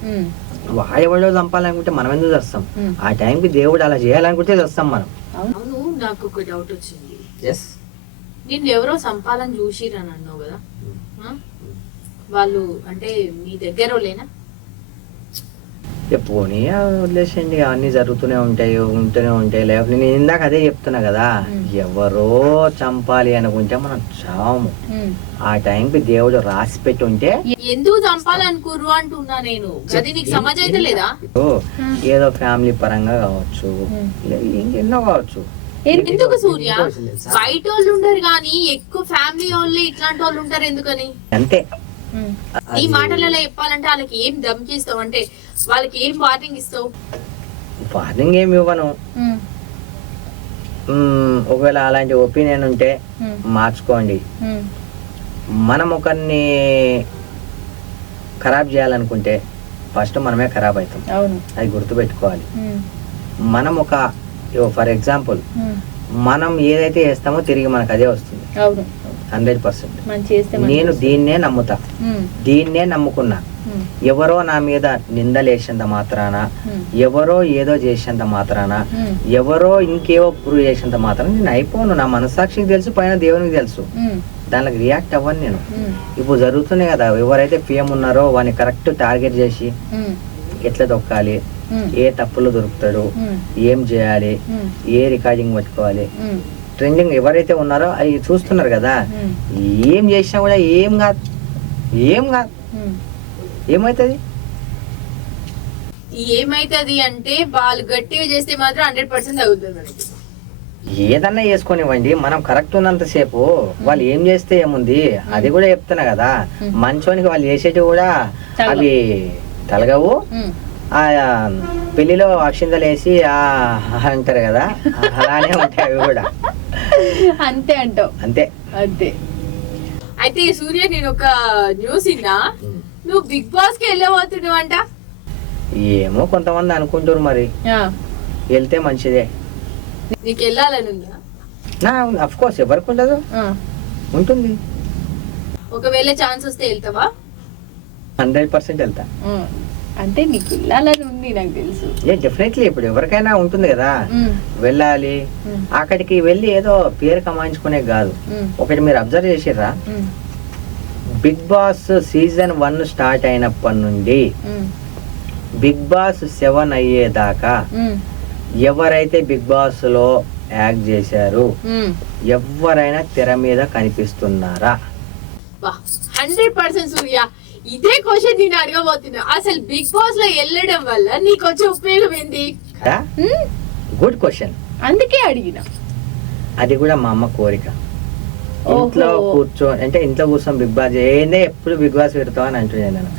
వాడెవడో చంపాలనుకుంటే మనం ఎందుకు చేస్తాం? ఆ టైంకి దేవుడు అలా చేయాలనుకుంటే చేస్తాం మనం. అవును, నాకు ఒక డౌట్ వచ్చింది. నిన్ను ఎవరో సంపాలని చూసిరని అన్నావు కదా, వాళ్ళు అంటే మీ దగ్గర లేనా? పోనీ వదిలేసండి, అన్ని జరుగుతూనే ఉంటాయి. లేకపోతే నేను ఇందాక అదే చెప్తున్నా కదా, ఎవరో చంపాలి అనుకుంటే మనం చావము. ఆ టైంకి దేవుడు రాసి పెట్టి ఉంటే ఎందుకు చంపాలనుకోరు అంటున్నా నేను. అది నీకు సమాజం అయితే లేదా? ఏదో ఫ్యామిలీ పరంగా కావచ్చు, ఎన్నో కావచ్చు. ఎందుకు సూర్య? బయట వాళ్ళు ఉంటారు కానీ ఎక్కువ ఫ్యామిలీ వాళ్ళే ఇట్లాంటి వాళ్ళు ఉంటారు ఎందుకని? అంతే. ఈ మాటలలో చెప్పాలంటే వాళ్ళకి ఏం ధమ్కిస్తావు, అంటే వాళ్ళకి ఏం వార్నింగ్ ఇస్తావు? వార్నింగ్ ఏమి ఇవ్వను. ఒకవేళ అలాంటి ఒపీనియన్ ఉంటే మార్చుకోండి. మనం ఒకరిని ఖరాబ్ చేయాలనుకుంటే ఫస్ట్ మనమే ఖరాబ్ అవుతాం, అది గుర్తుపెట్టుకోవాలి. మనం ఫర్ ఎగ్జాంపుల్ మనం ఏదైతే చేస్తామో తిరిగి మనకు అదే వస్తుంది 100%. నేను దీన్నే నమ్ముతా, దీన్నే నమ్ముకున్నా. ఎవరో నా మీద నిందలేసేంత మాత్రాన, ఎవరో ఏదో చేసేంత మాత్రాన, ఎవరో ఇంకేవో ప్రూవ్ చేసేంత మాత్రాన నేను అయిపోను. నా మనస్సాక్షికి తెలుసు, పైన దేవునికి తెలుసు, దానికి రియాక్ట్ అవ్వను నేను. ఇప్పుడు జరుగుతున్నాయి కదా, ఎవరైతే పిఎం ఉన్నారో వాడిని కరెక్ట్ టార్గెట్ చేసి ఎట్లా దొక్కాలి, ఏ తప్పులు దొరుకుతాడు, ఏం చేయాలి, ఏ రికార్డింగ్ పట్టుకోవాలి, ట్రెండింగ్ ఎవరైతే ఉన్నారో అవి చూస్తున్నారు కదా. ఏం చేసినా కూడా ఏం కాదు. ఏమైతుంది అంటే వాళ్ళు గట్టిగా చేస్తే మాత్రం 100% అవుతుంది. ఏదన్నా చేసుకొనివ్వండి, మనం కరెక్ట్ ఉన్నంతసేపు వాళ్ళు ఏం చేస్తే ఏముంది, అది కూడా చెప్తున్నా కదా. మంచోనికి వాళ్ళు చేసేటి కూడా అవి తలగవు. ఆ పెళ్లిలో అక్షింతలు వేసి అంటారు కదా, అలానే ఉంటాయి అవి కూడా. అంతే అంటావు? అంతే. అయితే సూర్య, నేను ఒక న్యూస్ విన్నా, నువ్వు బిగ్ బాస్ కి వెళ్ళబోతున్నావు అంట. ఏమో కొంతమంది అనుకుంటారు, మరి వెళ్తే మంచిదే. నీకు వెళ్ళాలని ఉందా? అఫ్ కోర్స్, ఎవరికి ఉండదు, ఉంటుంది. ఒకవేళ ఛాన్స్ వస్తే వెళ్తావా? 100% వెళ్తా. అంటే నీకు వెళ్ళాలని ఉంది నాకు తెలుసు. డెఫినెట్లీ. ఇప్పుడు ఎవరికైనా ఉంటుంది కదా, వెళ్ళాలి. అక్కడికి వెళ్ళి ఏదో పేరు కమాయించుకునే కాదు. ఒకటి మీరు అబ్జర్వ్ చేసిర్రా, బిగ్ బాస్ సీజన్ 1 స్టార్ట్ అయినప్పటి నుండి బిగ్ బాస్ 7 అయ్యేదాకా ఎవరైతే బిగ్ బాస్ లో యాక్ట్ చేశారు ఎవరైనా తెర మీద కనిపిస్తున్నారా? 100% సూర్య, ఇదే క్వశ్చన్ నేను అడగబోతున్నా. అసలు బిగ్ బాస్ లో వెళ్ళడం వల్ల నీకు వచ్చే ఉపయోగం ఏంది? Good question. అందుకే అడిగిన. అది కూడా మా అమ్మ కోరిక. ఇంట్లో ఇంట్లో కూర్చొని బిగ్ బాస్ ఏందే ఎప్పుడు బిగ్ బాస్ పెడతావు అని అంటున్నాను నేను.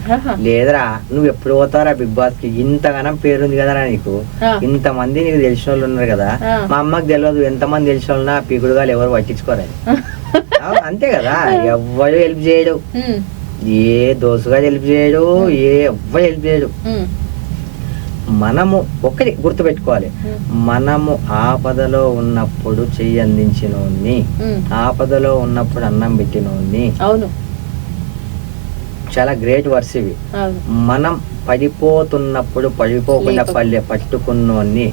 లేదరా నువ్వు ఎప్పుడు పోతావురా బిగ్ బాస్ కి, ఇంతగానం పేరుంది కదరా నీకు, ఇంత మంది నీకు తెలిసిన వాళ్ళు ఉన్నారు కదా. మా అమ్మకి తెలియదు ఎంతమంది తెలిసిన వాళ్ళున్నా పీకుడుగాలు ఎవరు పట్టించుకోరని. అంతే కదా, ఎవ్వరు హెల్ప్ చేయడు, ఏ దోసుగా హెల్ప్ చేయడు, ఎవ్వరు హెల్ప్ చేయడు. మనము ఒక్కటి గుర్తు పెట్టుకోవాలి, మనము ఆపదలో ఉన్నప్పుడు చెయ్యి అందించినోన్ని, ఆపదలో ఉన్నప్పుడు అన్నం పెట్టినోన్ని. అవును, చాలా గ్రేట్ వర్స్ ఇవి. మనం పడిపోతున్నప్పుడు పడిపోకుండా పట్టుకున్నోన్ని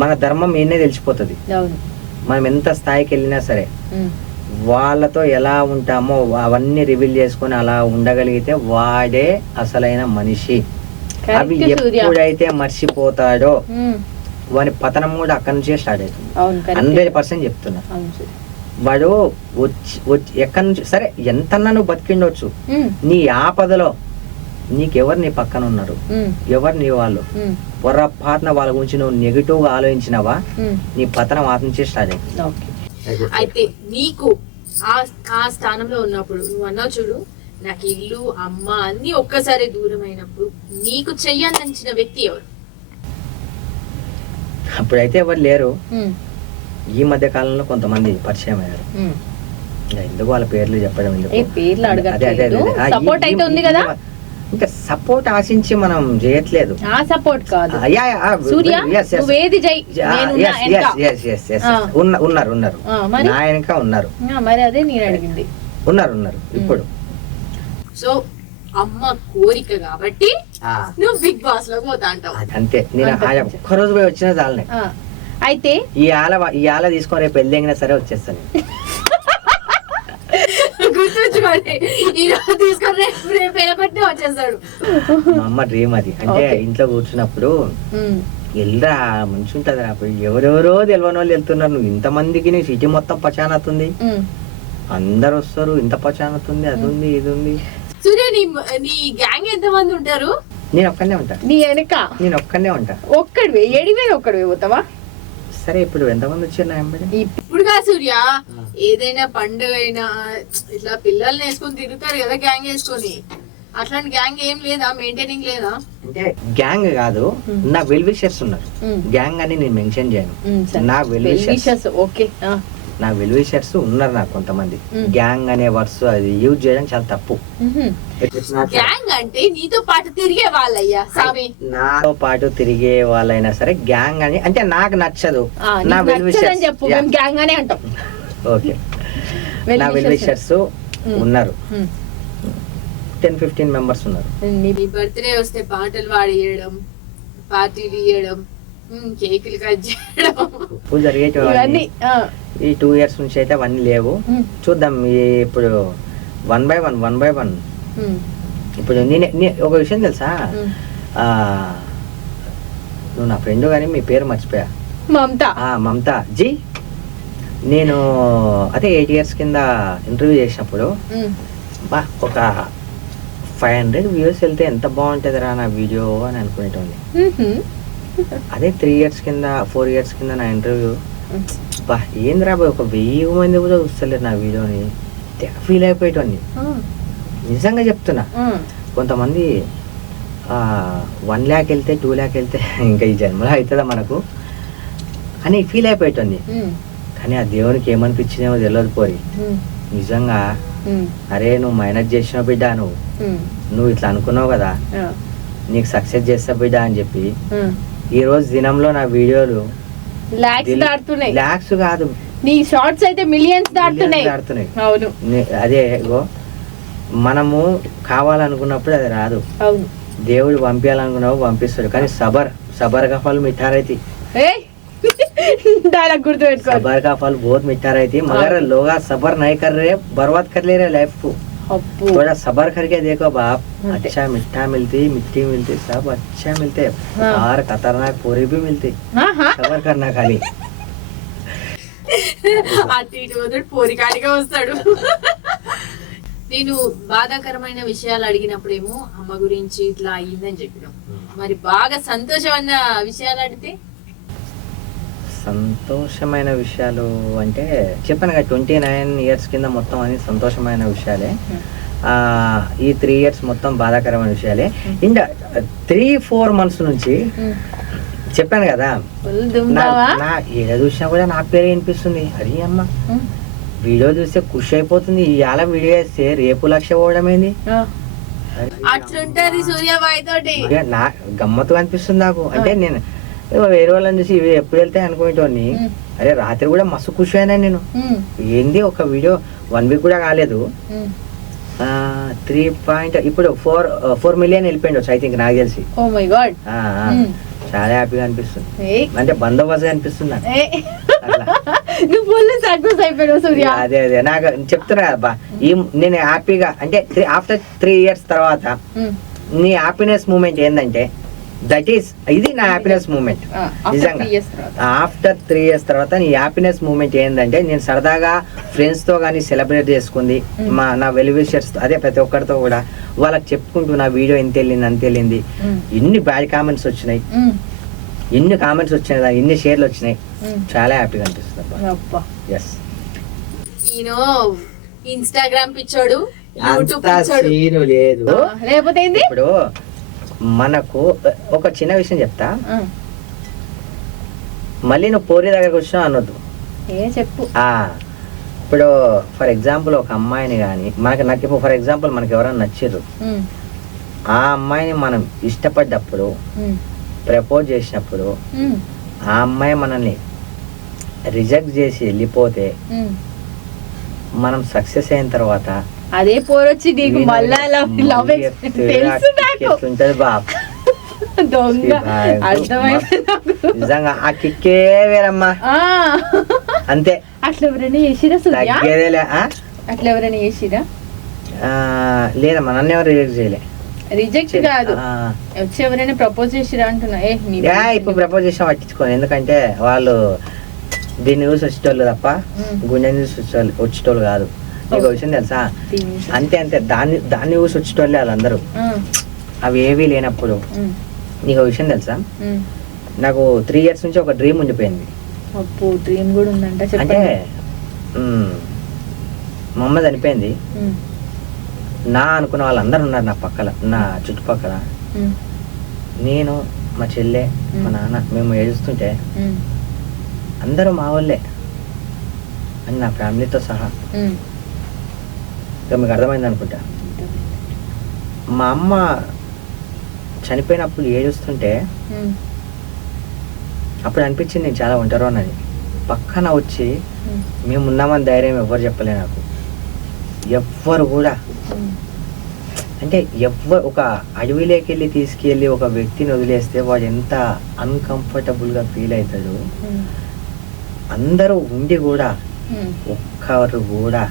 మన ధర్మం ఈయనే తెలిసిపోతుంది. మనం ఎంత స్థాయికి వెళ్ళినా సరే వాళ్ళతో ఎలా ఉంటామో అవన్నీ రివీల్ చేసుకొని అలా ఉండగలిగితే వాడే అసలైన మనిషి. అవి ఎప్పుడైతే మర్చిపోతాడో వాని పతనం కూడా అక్కడి నుంచే స్టార్ట్ అవుతుంది. 100% చెప్తున్నా. వాడు వచ్చి ఎక్కడి నుంచి సరే ఎంతన్నా నువ్వు బతికిండొచ్చు, నీ ఆపదలో నీకెవరు నీ పక్కన ఉన్నారు, ఎవరు నీ వాళ్ళు, పొరపాటున వాళ్ళ గురించి నువ్వు నెగిటివ్ గా ఆలోచించినవా నీ పతనం ఆత్మ నుంచే స్టార్ట్ అవుతుంది. అయితే నీకు ఆ స్థానంలో ఉన్నప్పుడు నువ్వు అన్నావు చూడు, నాకు ఇల్లు అమ్మ అన్ని ఒక్కసారి దూరం అయినప్పుడు నీకు చెయ్యాలనిచ్చిన వ్యక్తి ఎవరు? అప్పుడైతే ఎవరు లేరు. ఈ మధ్య కాలంలో కొంతమంది పరిచయం అయ్యారు. ఎందుకు వాళ్ళ పేర్లు చెప్పడం ఇంకా సపోర్ట్ ఆశించి మనం చేయట్లేదు. ఉన్నారు నా వెనక ఉన్నారు. ఇప్పుడు సో అమ్మ కోరిక కాబట్టి నువ్వు బిగ్ బాస్ లో పోతా అంటావు. అంతే, నేను ఒక్క రోజు పోయి వచ్చినా చాలనే. అయితే ఈ ఆల తీసుకొని రేపు పెళ్ళి సరే వచ్చేస్తాను. గుర్తుంచుకోండి, ఈ రోజు తీసుకొని రేపు వెళ్ళబట్టి వచ్చేస్తాడు. మా అమ్మ డ్రీమ్ అది. అంటే ఇంట్లో కూర్చున్నప్పుడు వెళ్ళరా మంచి ఉంటది, అప్పుడు ఎవరెవరో తెలియని వాళ్ళు వెళ్తున్నారు, నువ్వు ఇంతమందికి నీ సిటీ మొత్తం పచానతుంది, అందరు వస్తారు, ఇంత పచానతుంది, అది ఉంది ఇది ఉంది. సూర్య, నీ గ్యాంగ్ ఎంత మంది ఉంటారు? నేను ఒక్కనే ఉంటా. నీ వెనక నేను ఒక్కనే ఉంటా. ఒక్కడివే ఏడివే ఒక్కడివే పోతావా? సరే ఇప్పుడు ఎంతమంది వచ్చారు? ఇప్పుడుగా సూర్య, ఏదైనా పండుగ అయినా ఇట్లా పిల్లల్ని వేసుకొని తిరుగుతారు కదా గ్యాంగ్ వేసుకొని, అట్లాంటి గ్యాంగ్ ఏం లేదా, మెయింటైనింగ్ లేదా? అంటే గ్యాంగ్ కాదు, నా వెల్ విషర్స్ ఉన్నారు. గ్యాంగ్ అని నేను మెన్షన్ చేయను. నా వెల్ విషర్స్ నా వెల్ విషర్స్ ఉన్నారు నాకు కొంతమంది. గ్యాంగ్ అనే వర్డ్స్ అది యూజ్ చేయడం చాలా తప్పు. గ్యాంగ్ అంటే నీతో పాటు తిరిగే వాళ్ళయ్యా సామి. నాతో పాటు తిరిగే వాళ్ళైనా సరే గ్యాంగ్ అని అంటే నాకు నచ్చదు. నా వెల్ విషర్స్ ఓకే, నా వెల్ విషర్స్ ఉన్నారు. 10-15 మెంబర్స్ ఉన్నారు. నీ బర్త్డే వస్తే పాటలు పాడియడం, పార్టీలు ఇవ్వడం, కేకులు కట్ చేయడం జరిగేటివన్నీ. ఈ 2 years నుంచి అయితే అవన్నీ లేవు. చూద్దాం ఇప్పుడు 1 by 1 ఇప్పుడు ఒక విషయం తెలుసా, నువ్వు నా ఫ్రెండ్ కానీ మీ పేరు మర్చిపోయా, మమతా జీ. నేను అదే 8 years కింద ఇంటర్వ్యూ చేసినప్పుడు ఒక 500 వ్యూస్ వెళ్తే ఎంత బాగుంటుంది రా నా వీడియో అని అనుకునేటోని. అదే 3 years కింద 4 years కింద నా ఇంటర్వ్యూ ఏంద్రా బాయ్, ఒక 1000 మంది కూడా చూస్తలేరు నా వీడియోని, ఫీల్ అయిపోయేటోని. నిజంగా చెప్తున్నా. కొంతమంది 1 lakh వెళ్తే 2 lakh వెళ్తే ఇంకా ఈ జన్మలో అవుతుందా మనకు అని ఫీల్ అయిపోయేటోని. కానీ ఆ దేవునికి ఏమనిపించిందేమో తెలియదు పోరి. నిజంగా అరే నువ్వు మైనస్ చేసినావు బిడ్డ, నువ్వు ఇట్లా అనుకున్నావు కదా, నీకు సక్సెస్ చేస్తా బిడ్డ అని చెప్పి ఈ రోజు దినంలో నా వీడియోలు లాక్స్ కాదు, నీ షార్ట్స్ అయితే మిలియన్స్ దాటుతున్నాయి. అవును, అదే మనము కావాలనుకున్నప్పుడు అది రాదు. దేవుడు పంపించాలనుకున్నావు పంపిస్తాడు, కానీ సబర్ కా ఫల్ మిఠా रहती, गुर्तुपेट्टुको सबर का फल बहुत मीठा रहती है, मगर लोग सबर नहीं कर रहे, बर्बाद कर ले रहे लाइफ को. అబ్బో. थोड़ा सबर करके देखो बाप, अंते. अच्छा मिठा मिलती, मिट्टी मिलती, सब अच्छा मिलते, हाँ. और खतरनाक पूरी भी मिलती, ఆహా. सबर करना खाली। అటు ఇటు వదిలి పోరికాడిగా వస్తాడు. నేను బాధాకరమైన విషయాలు అడిగినప్పుడేమో అమ్మ గురించి ఇట్లా అయ్యిందని చెప్పినాం. మరి బాగా సంతోషమైన విషయాలు అడిగితే సంతోషమైన విషయాలు అంటే చెప్పాను కదా, 29 years కింద మొత్తం అన్ని సంతోషమైన విషయాలే. ఈ 3 years మొత్తం బాధాకరమైన విషయాలే. ఇంకా 3-4 months నుంచి చెప్పాను కదా, ఫుల్ దుమ్దావా. నా ఏదో చూసినా కూడా నా పేరు వినిపిస్తుంది. అరే అమ్మ, వీడియో చూస్తే ఖుషి అయిపోతుంది. ఇవాళ వీడియో వేస్తే రేపు 1,00,000 పోవడం ఏంది, అట్లుంటది సూర్యాబాయి తోటి. నా గమ్మత్తు అనిపిస్తుంది నాకు. అంటే నేను వేరే వాళ్ళని చూసి ఇవి ఎప్పుడు వెళ్తాయి అనుకునేటోని, అరే రాత్రి కూడా మస్తు ఖుషి అయినా నేను. ఏంది ఒక వీడియో 1 week కూడా కాలేదు, 3 ఇప్పుడు 4 million వెళ్ళిపోయింది ఐ థింక్, నాకు తెలిసి. Oh my god. చాలా హ్యాపీగా అనిపిస్తుంది, అంటే బందోబస్తుగా అనిపిస్తుంది నాకు. అట్లా. నువ్వు ఫుల్ సక్సెస్ అయిపోయావు సూర్య. అదే అదే నాకు చెప్తున్నా కదా, నేను హ్యాపీగా అంటే ఆఫ్టర్ 3 years తర్వాత నీ హ్యాపీనెస్ మూమెంట్ ఏంటంటే దట్ ఈస్, ఇది నా హ్యాపీనెస్ మూమెంట్ నిజంగా. ఆఫ్టర్ 3 years తర్వాత నీ హ్యాపీనెస్ మూమెంట్ ఏంటంటే, నేను సరదాగా ఫ్రెండ్స్ తో కానీ సెలబ్రేట్ చేసుకుంది, నా వెల్ విషర్స్ అదే ప్రతి ఒక్కరితో కూడా వాళ్ళకి చెప్పుకుంటూ నా వీడియో ఎంత వెళ్ళింది అంత వెళ్ళింది. ఎన్ని బ్యాడ్ కామెంట్స్ వచ్చినాయి, ఎన్ని కామెంట్స్ వచ్చినాయి, ఎన్ని షేర్లు వచ్చినాయి, చాలా హ్యాపీగా అనిపిస్తుంది. ఎస్, ఈయన ఇన్స్టాగ్రామ్ పిచ్చోడు, యూట్యూబ్ పిచ్చోడు. సీను లేదు. లేకపోతే ఏంది? ఇప్పుడు మనకు ఒక చిన్న విషయం చెప్తా, మళ్ళీ నువ్వు పోరి దగ్గరకు వచ్చినా అనొద్దు. ఏ చెప్పు. ఇప్పుడు ఫర్ ఎగ్జాంపుల్ ఒక అమ్మాయిని కానీ నాకు ఇప్పుడు ఫర్ ఎగ్జాంపుల్ మనకి ఎవరైనా నచ్చిర్రు, ఆ అమ్మాయిని మనం ఇష్టపడ్డప్పుడు, ప్రపోజ్ చేసినప్పుడు, ఆ అమ్మాయి మనల్ని రిజెక్ట్ చేసి వెళ్ళిపోతే, మనం సక్సెస్ అయిన తర్వాత అదే పోరొచ్చి నీకు మళ్ళా లవ్ తెలుసు నాకు. ఎట్లుంటది బాబ్, దొంగ. అర్థమైంది నాకు. నిజంగా ఆ కిక్కే వేరమ్మా. అంతే. అట్లా ఎవరైనా చేసిరా సూర్య? తగ్గేదేలే. అట్లా ఎవరైనా చేసిరా? లేదమ్మా, నన్ను ఎవరు రిజెక్ట్ చేయలే. రిజెక్ట్ కాదు, వచ్చి ఎవరైనా ప్రపోజ్ చేసిరా అంటున్నా. ఇప్పుడు ప్రపోజ్ చేసిన పట్టించుకోను, ఎందుకంటే వాళ్ళు దీన్ని చూసి వచ్చేటోళ్ళు తప్ప గుండెని చూసి వచ్చేటోళ్ళు కాదు. నీకు విషయం తెలుసా, అంతే అంతే, దాన్ని చూసి వచ్చేటోళ్ళే వాళ్ళందరూ. అవి ఏవీ లేనప్పుడు నీకు విషయం తెలుసా, నాకు 3 years నుంచి ఒక డ్రీమ్ ఉండిపోయింది. డ్రీమ్ కూడా ఉందంట. అంటే మా అమ్మ చనిపోయింది, నా అనుకున్న వాళ్ళందరూ ఉన్నారు నా పక్కల, నా చుట్టుపక్కల. నేను, మా చెల్లె, మా నాన్న, మేము ఏడుస్తుంటే అందరూ మా వాళ్ళే అని, నా ఫ్యామిలీతో సహా. ఇక మీకు అర్థమైంది అనుకుంటా. మా అమ్మ చనిపోయినప్పుడు ఏడుస్తుంటే అప్పుడు అనిపించింది నేను చాలా ఒంటరినని. పక్కన వచ్చి మేము ఉన్నామని ధైర్యం ఎవ్వరు చెప్పలే నాకు, ఎవ్వరు కూడా. అంటే ఒక అడవిలోకి వెళ్ళి తీసుకెళ్ళి ఒక వ్యక్తిని వదిలేస్తే వాడు ఎంత అన్కంఫర్టబుల్గా ఫీల్ అవుతాడు. అందరూ ఉండి కూడా ఒక్కరు కూడా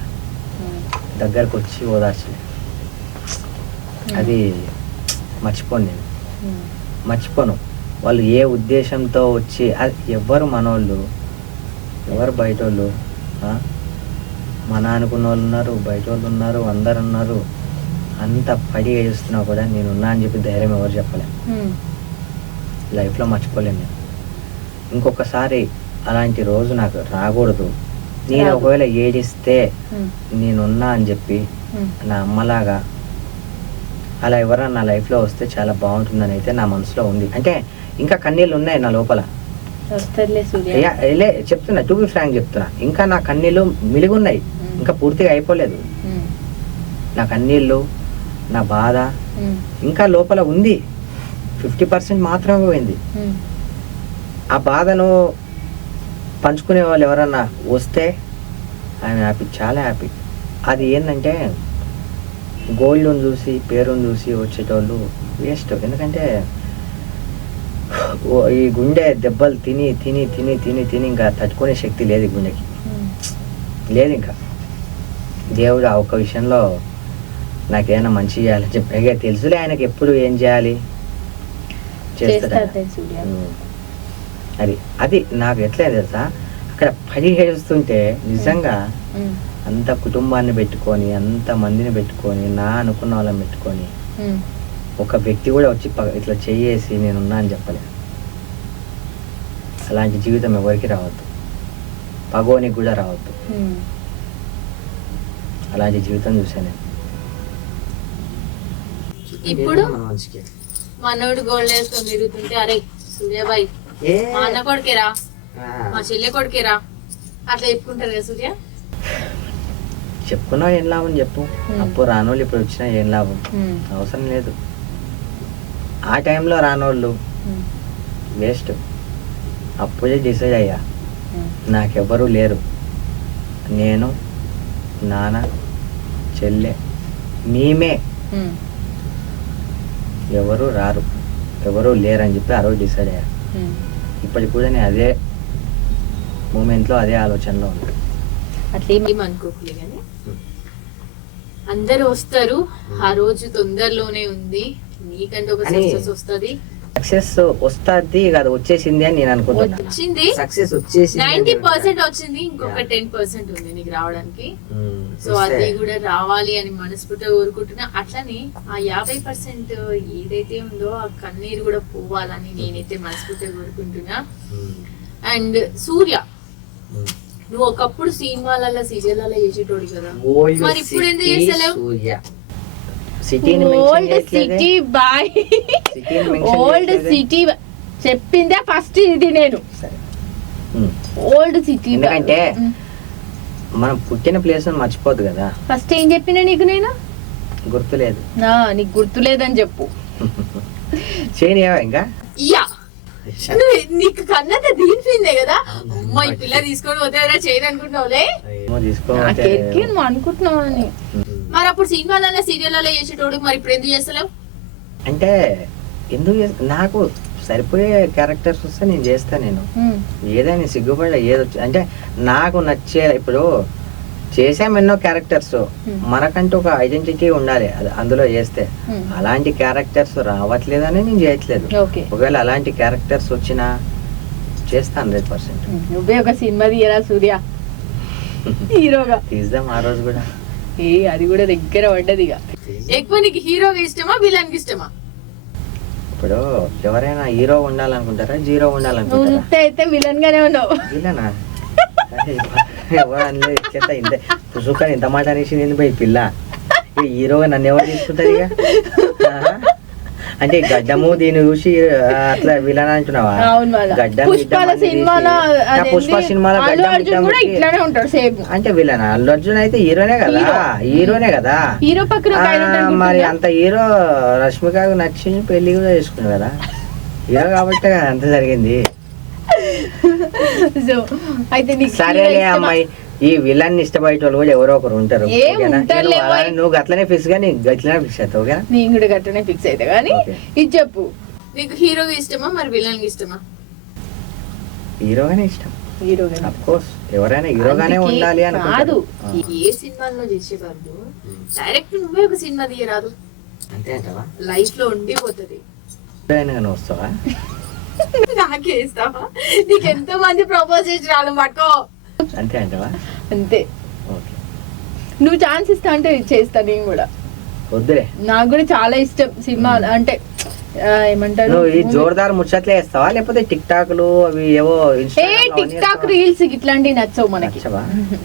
దగ్గరకు వచ్చి ఓదార్చలేదు. అది మర్చిపోను, నేను మర్చిపోను. వాళ్ళు ఏ ఉద్దేశంతో వచ్చి, అది ఎవరు మనోళ్ళు, ఎవరు బయట వాళ్ళు, మన అనుకున్న వాళ్ళు ఉన్నారు, బయట వాళ్ళు ఉన్నారు, అందరు ఉన్నారు. అంత పడి ఏడుస్తున్నా కూడా నేనున్నా అని చెప్పి ధైర్యం ఎవరు చెప్పలే. లైఫ్లో మర్చిపోలేను నేను. ఇంకొకసారి అలాంటి రోజు నాకు రాకూడదు. నేను ఒకవేళ ఏడిస్తే నేనున్నా అని చెప్పి నా అమ్మలాగా అలా ఎవరైనా నా లైఫ్లో వస్తే చాలా బాగుంటుందని అయితే నా మనసులో ఉంది. అంటే ఇంకా కన్నీళ్ళు ఉన్నాయి నా లోపల. చెప్తున్నా, టు బి ఫ్రాంక్ చెప్తున్నా, ఇంకా నా కన్నీళ్ళు మిలిగున్నాయి, ఇంకా పూర్తిగా అయిపోలేదు. నా కన్నీళ్ళు, నా బాధ ఇంకా లోపల ఉంది. 50% మాత్రమే పోయింది. ఆ బాధను పంచుకునే వాళ్ళు ఎవరన్నా వస్తే ఐఎమ్ హ్యాపీ, చాలా హ్యాపీ. అది ఏంటంటే గోల్డ్ని చూసి, పేరుని చూసి వచ్చేటోళ్ళు వేస్ట్. ఎందుకంటే ఈ గుండె దెబ్బలు తిని తిని తిని తిని తిని ఇంకా తట్టుకునే శక్తి లేదు గుండెకి, లేదు. ఇంకా దేవుడు ఆ ఒక్క విషయంలో నాకేమైనా మంచి చేయాలని చెప్పి ఇక తెలుసులే ఆయనకి ఎప్పుడు ఏం చేయాలి చేస్తాడు ఆయన. చేస్తారు సూర్య. అది అది నాకు ఎట్లా తెలుసా, అక్కడ పడి ఏడుస్తుంటే నిజంగా అంత కుటుంబాన్ని పెట్టుకొని అంత మందిని పెట్టుకొని నా అనుకున్న వాళ్ళని పెట్టుకొని ఒక వ్యక్తి కూడా వచ్చి ఇట్లా చెయ్యేసి నేనున్నా అని చెప్పలేదు. అలాంటి జీవితం ఎవరికి రావద్దు, పగోనికి కూడా రావద్దు. అలాంటి జీవితం చూసాను నేను. ఇప్పుడు మనోడు గోల్డ్ వేసుకొని తిరుగుతుంటే అరే సూర్యాబాయ్ మా అన్న కొడుకేరా మా చెల్లె కొడుకేరా అట్లా చెప్పుకుంటారు కదా సూర్య. చెప్పుకున్నావు ఏం లాభం చెప్పు, అప్పుడు రానోళ్ళు ఇప్పుడు వచ్చినా ఏం లాభం, అవసరం లేదు. ఆ టైంలో రానోళ్ళు వేస్ట్. అప్పుడే డిసైడ్ అయ్యా నాకెవ్వరూ లేరు, నేను నాన్న చెల్లె మేమే, ఎవరు రారు ఎవరు లేరని చెప్పి ఆ రోజు డిసైడ్ అయ్యా. ఇప్పటికి కూడా నేను అదే మూమెంట్లో అదే ఆలోచనలో ఉన్నా. అట్లా ఏమనుకోకలే కానీ అందరూ వస్తారు, ఆ రోజు తొందరలోనే ఉంది, నీకంటే ఒక సక్సెస్ వస్తుంది. సక్సెస్ వస్తుంది కాదు వచ్చేసింది అని నేను అనుకుంటున్నా. వచ్చింది సక్సెస్ వచ్చేసి 90% వచ్చింది, ఇంకొక 10% ఉంది నీకు రావడానికి. సో అది కూడా రావాలి అని మనస్ఫూర్తిగా కోరుకుంటున్నా. అట్లనే ఆ 50% ఏదైతే ఉందో ఆ కన్నీరు కూడా పోవాలని నేనైతే మనస్ఫూర్తిగా కోరుకుంటున్నా. అండ్ సూర్య, నువ్వు ఒకప్పుడు సినిమాలలో సీరియల్లో చేసేటోడు కదా, మరి ఇప్పుడు ఎందుకు చేస్తలేవు? Old city boy, old city చెప్పిందే ఫస్ట్ ఇది. నేను ఓల్డ్ సిటీ ఎందుకంటే మనం పుట్టిన ప్లేస్ మర్చిపోదు కదా. ఫస్ట్ ఏం చెప్పినా నీకు నేను గుర్తులేదు, నీకు గుర్తులేదని చెప్పు. చేయనివా ఇంకా యా నీకు కన్నత దీనిపిందే కదా, అమ్మ ఈ పిల్ల తీసుకొని పోతే చేయదనుకుంటున్నావులే, నువ్వు అనుకుంటున్నావు అని. మరి అప్పుడు సినిమాలలో సీరియల్లో చేసేటోడు, మరి ఇప్పుడు ఎందుకు చేస్తలేవు? అంటే ఎందుకు నాకు సరిపోయే క్యారెక్టర్స్ వస్తే నేను చేస్తాను. నేను ఏదైనా సిగ్గుపడ ఏదొచ్చు అంటే నాకు నచ్చే, ఇప్పుడు చేసాం ఎన్నో క్యారెక్టర్స్, మనకంటూ ఒక ఐడెంటిటీ ఉండాలి అందులో చేస్తే. అలాంటి క్యారెక్టర్స్ రావట్లేదని నేను చేయట్లేదు. ఒకవేళ అలాంటి క్యారెక్టర్స్ వచ్చినా చేస్తాను 100%. నువ్వే ఒక సినిమా తీయరా సూర్య, హీరోగా తీద్దాం ఆ రోజు కూడా. అది కూడా దగ్గర పడ్డది. ఎక్కువ నీకు హీరోగా ఇష్టమా విలన్ కి ఇష్టమా? ఇప్పుడు ఎవరైనా హీరో ఉండాలనుకుంటారా జీరో ఉండాలనుకుంటారా? నువ్వు అయితే విలన్ గానే ఉన్నావు. విలనా? ఎవరు ఇట్లా ఇంత పుసుకొని ఇంత మాట అనేసింది పోయి పిల్ల. హీరోగా నన్ను ఎవరు తీసుకుంటారు ఇక? అంటే గడ్డము దీన్ని చూసి అట్లా విలన్ అంటున్నావా? పుష్ప సినిమాలో ఇట్లానే ఉంటాడు సేమ్. అంటే విలన్ అల్లు అర్జున్ అయితే హీరోనే కదా, హీరోనే కదా. హీరో పక్కన మరి అంత హీరో రష్మికకు నచ్చి పెళ్లి కూడా చేసుకున్నావు కదా, హీరో కాబట్టి అంత జరిగింది. సరేలే అమ్మాయి, ఈ విలన్ ఇష్టపడే వాళ్ళు కూడా ఎవరో ఒకరు ఉంటారు. నువ్వు గట్లనే ఫిక్స్ గా నీకు గట్లనే ఫిక్స్ అవుతావు కదా, నేను కూడా గట్లనే ఫిక్స్ అవుతా. కానీ ఇది చెప్పు, నీకు హీరోగా ఇష్టమా మరి విలన్ ఇష్టమా? హీరోగానే ఇష్టం. హీరోగానే ఆఫ్ కోర్స్, ఎవరైనా హీరోగానే ఉండాలి అని కాదు. ఏ సినిమాలో చేసేవాళ్ళు డైరెక్ట్ నువ్వే ఒక సినిమా తీయరాదు, అంతే అంటావా? లైఫ్ లో ఉండిపోతుంది. నువ్వు వస్తావా? నాకే ఇస్తావా? నీకు ఎంతో మంది ప్రపోజ్ చేసి రాను పట్టుకో, అంతే అంటావా? అంతే. నువ్వు ఛాన్స్ ఇస్తా అంటే చేస్తా నేను కూడా. వద్దులే, నాకు కూడా చాలా ఇష్టం సినిమా అంటే ఏమంటారు, ఈ జోర్దార్ ముచ్చట్లే వేస్తావా లేకపోతే టిక్ టాక్ లు అవి ఏవో టిక్ టాక్ రీల్స్ ఇట్లాంటివి నచ్చవు మనకి.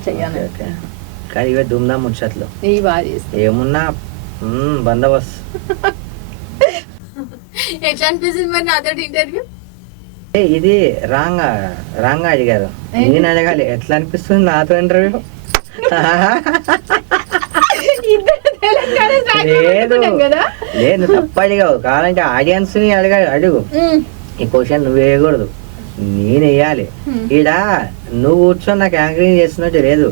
చెయ్యాలి కానీ ఇవే దుమ్దా ముచ్చట్లు ఏమున్నా బందోబస్తు. ఎట్లా అనిపిస్తుంది మరి నాతో ఇంటర్వ్యూ? ఇది రాంగ్ అడిగారు, నేను అడగాలి ఎట్లా అనిపిస్తుంది నాతో ఇంటర్వ్యూ? లేదు తప్ప అడిగావు, కావాలంటే ఆడియన్స్ ని అడుగు. ఈ క్వశ్చన్ నువ్వు వేయకూడదు, నేను వేయాలి. ఈడ నువ్వు కూర్చొని నాకు యాంకరింగ్ చేస్తున్నట్టు లేదు,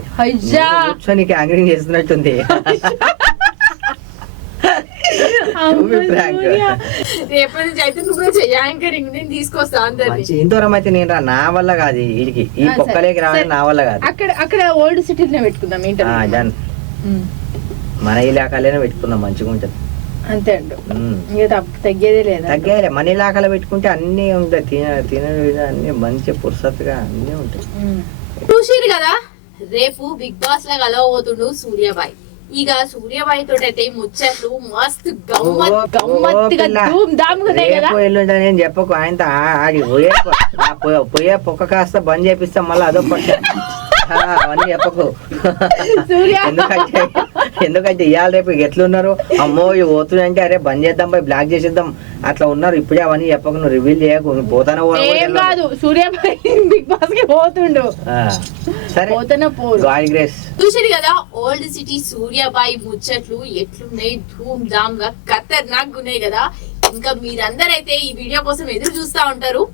కూర్చొని నీకు యాంకరింగ్ చేస్తున్నట్టుంది. ఇంతవరం అయితే నేను నా వల్ల కాదు, వీడికి ఈ పొక్కలేకి రావడం నా వల్ల కాదు. అక్కడ ఓల్డ్ సిటీలో పెట్టుకుందాం. మన ఇలాకాలోనే పెట్టుకుందాం, మంచిగా ఉంటుంది. అంతే అండు, ఇంకా తగ్గేదే లేదా? తగ్గేలే, మన ఇలాకాలో పెట్టుకుంటే అన్నీ ఉంటాయి, తిన అన్ని మంచి పురుసత్తుగా అన్నీ ఉంటాయి. చూసిరు కదా, రేపు బిగ్ బాస్ లా కలవబోతుండు సూర్యాబాయ్. ఇక సూర్యాబాయ్ తోటి అయితే ముచ్చట్లు మస్తు గమ్మత్తుగా ధూమ్ ధామ్ ఉన్నాయి కదా. నేను చెప్పకు, ఆయన ఆగి పోయే పొక్క కాస్త బంద్ చేపిస్తా, మళ్ళీ అదో పట్ట అవన్నీ చెప్పకు. ఎందుకంటే ఇవాళ రేపు ఎట్లున్నారు, అమ్మో ఇవి పోతుందంటే అరే బంద్ చేద్దాం పోయి బ్లాక్ చేసేద్దాం అట్లా ఉన్నారు. ఇప్పుడే అవన్నీ చెప్పకు, నువ్వు రివీల్ చేయకు. పోతానో కాదు, సూర్యాబాయ్ బిగ్ బాస్ కి పోతుండు. సరే గ్రేస్. చూసారు కదా ఓల్డ్ సిటీ సూర్యాబాయ్ ముచ్చట్లు ఎట్లున్నాయి, ధూమ్ ధామ్ గా ఖతర్నాక్ ఉన్నాయి కదా. ఇంకా మీరందరైతే ఈ వీడియో కోసం ఎదురు చూస్తా ఉంటారు.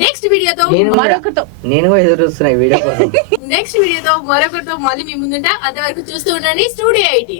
నెక్స్ట్ వీడియోతో మరొకతో నేను కూడా ఎదురు చూస్తున్నా ఈ వీడియో కోసం. నెక్స్ట్ వీడియోతో మరొకరితో మళ్ళీ మీ ముందుంటా. అంతవరకు చూస్తూ ఉండండి స్టూడియో 18.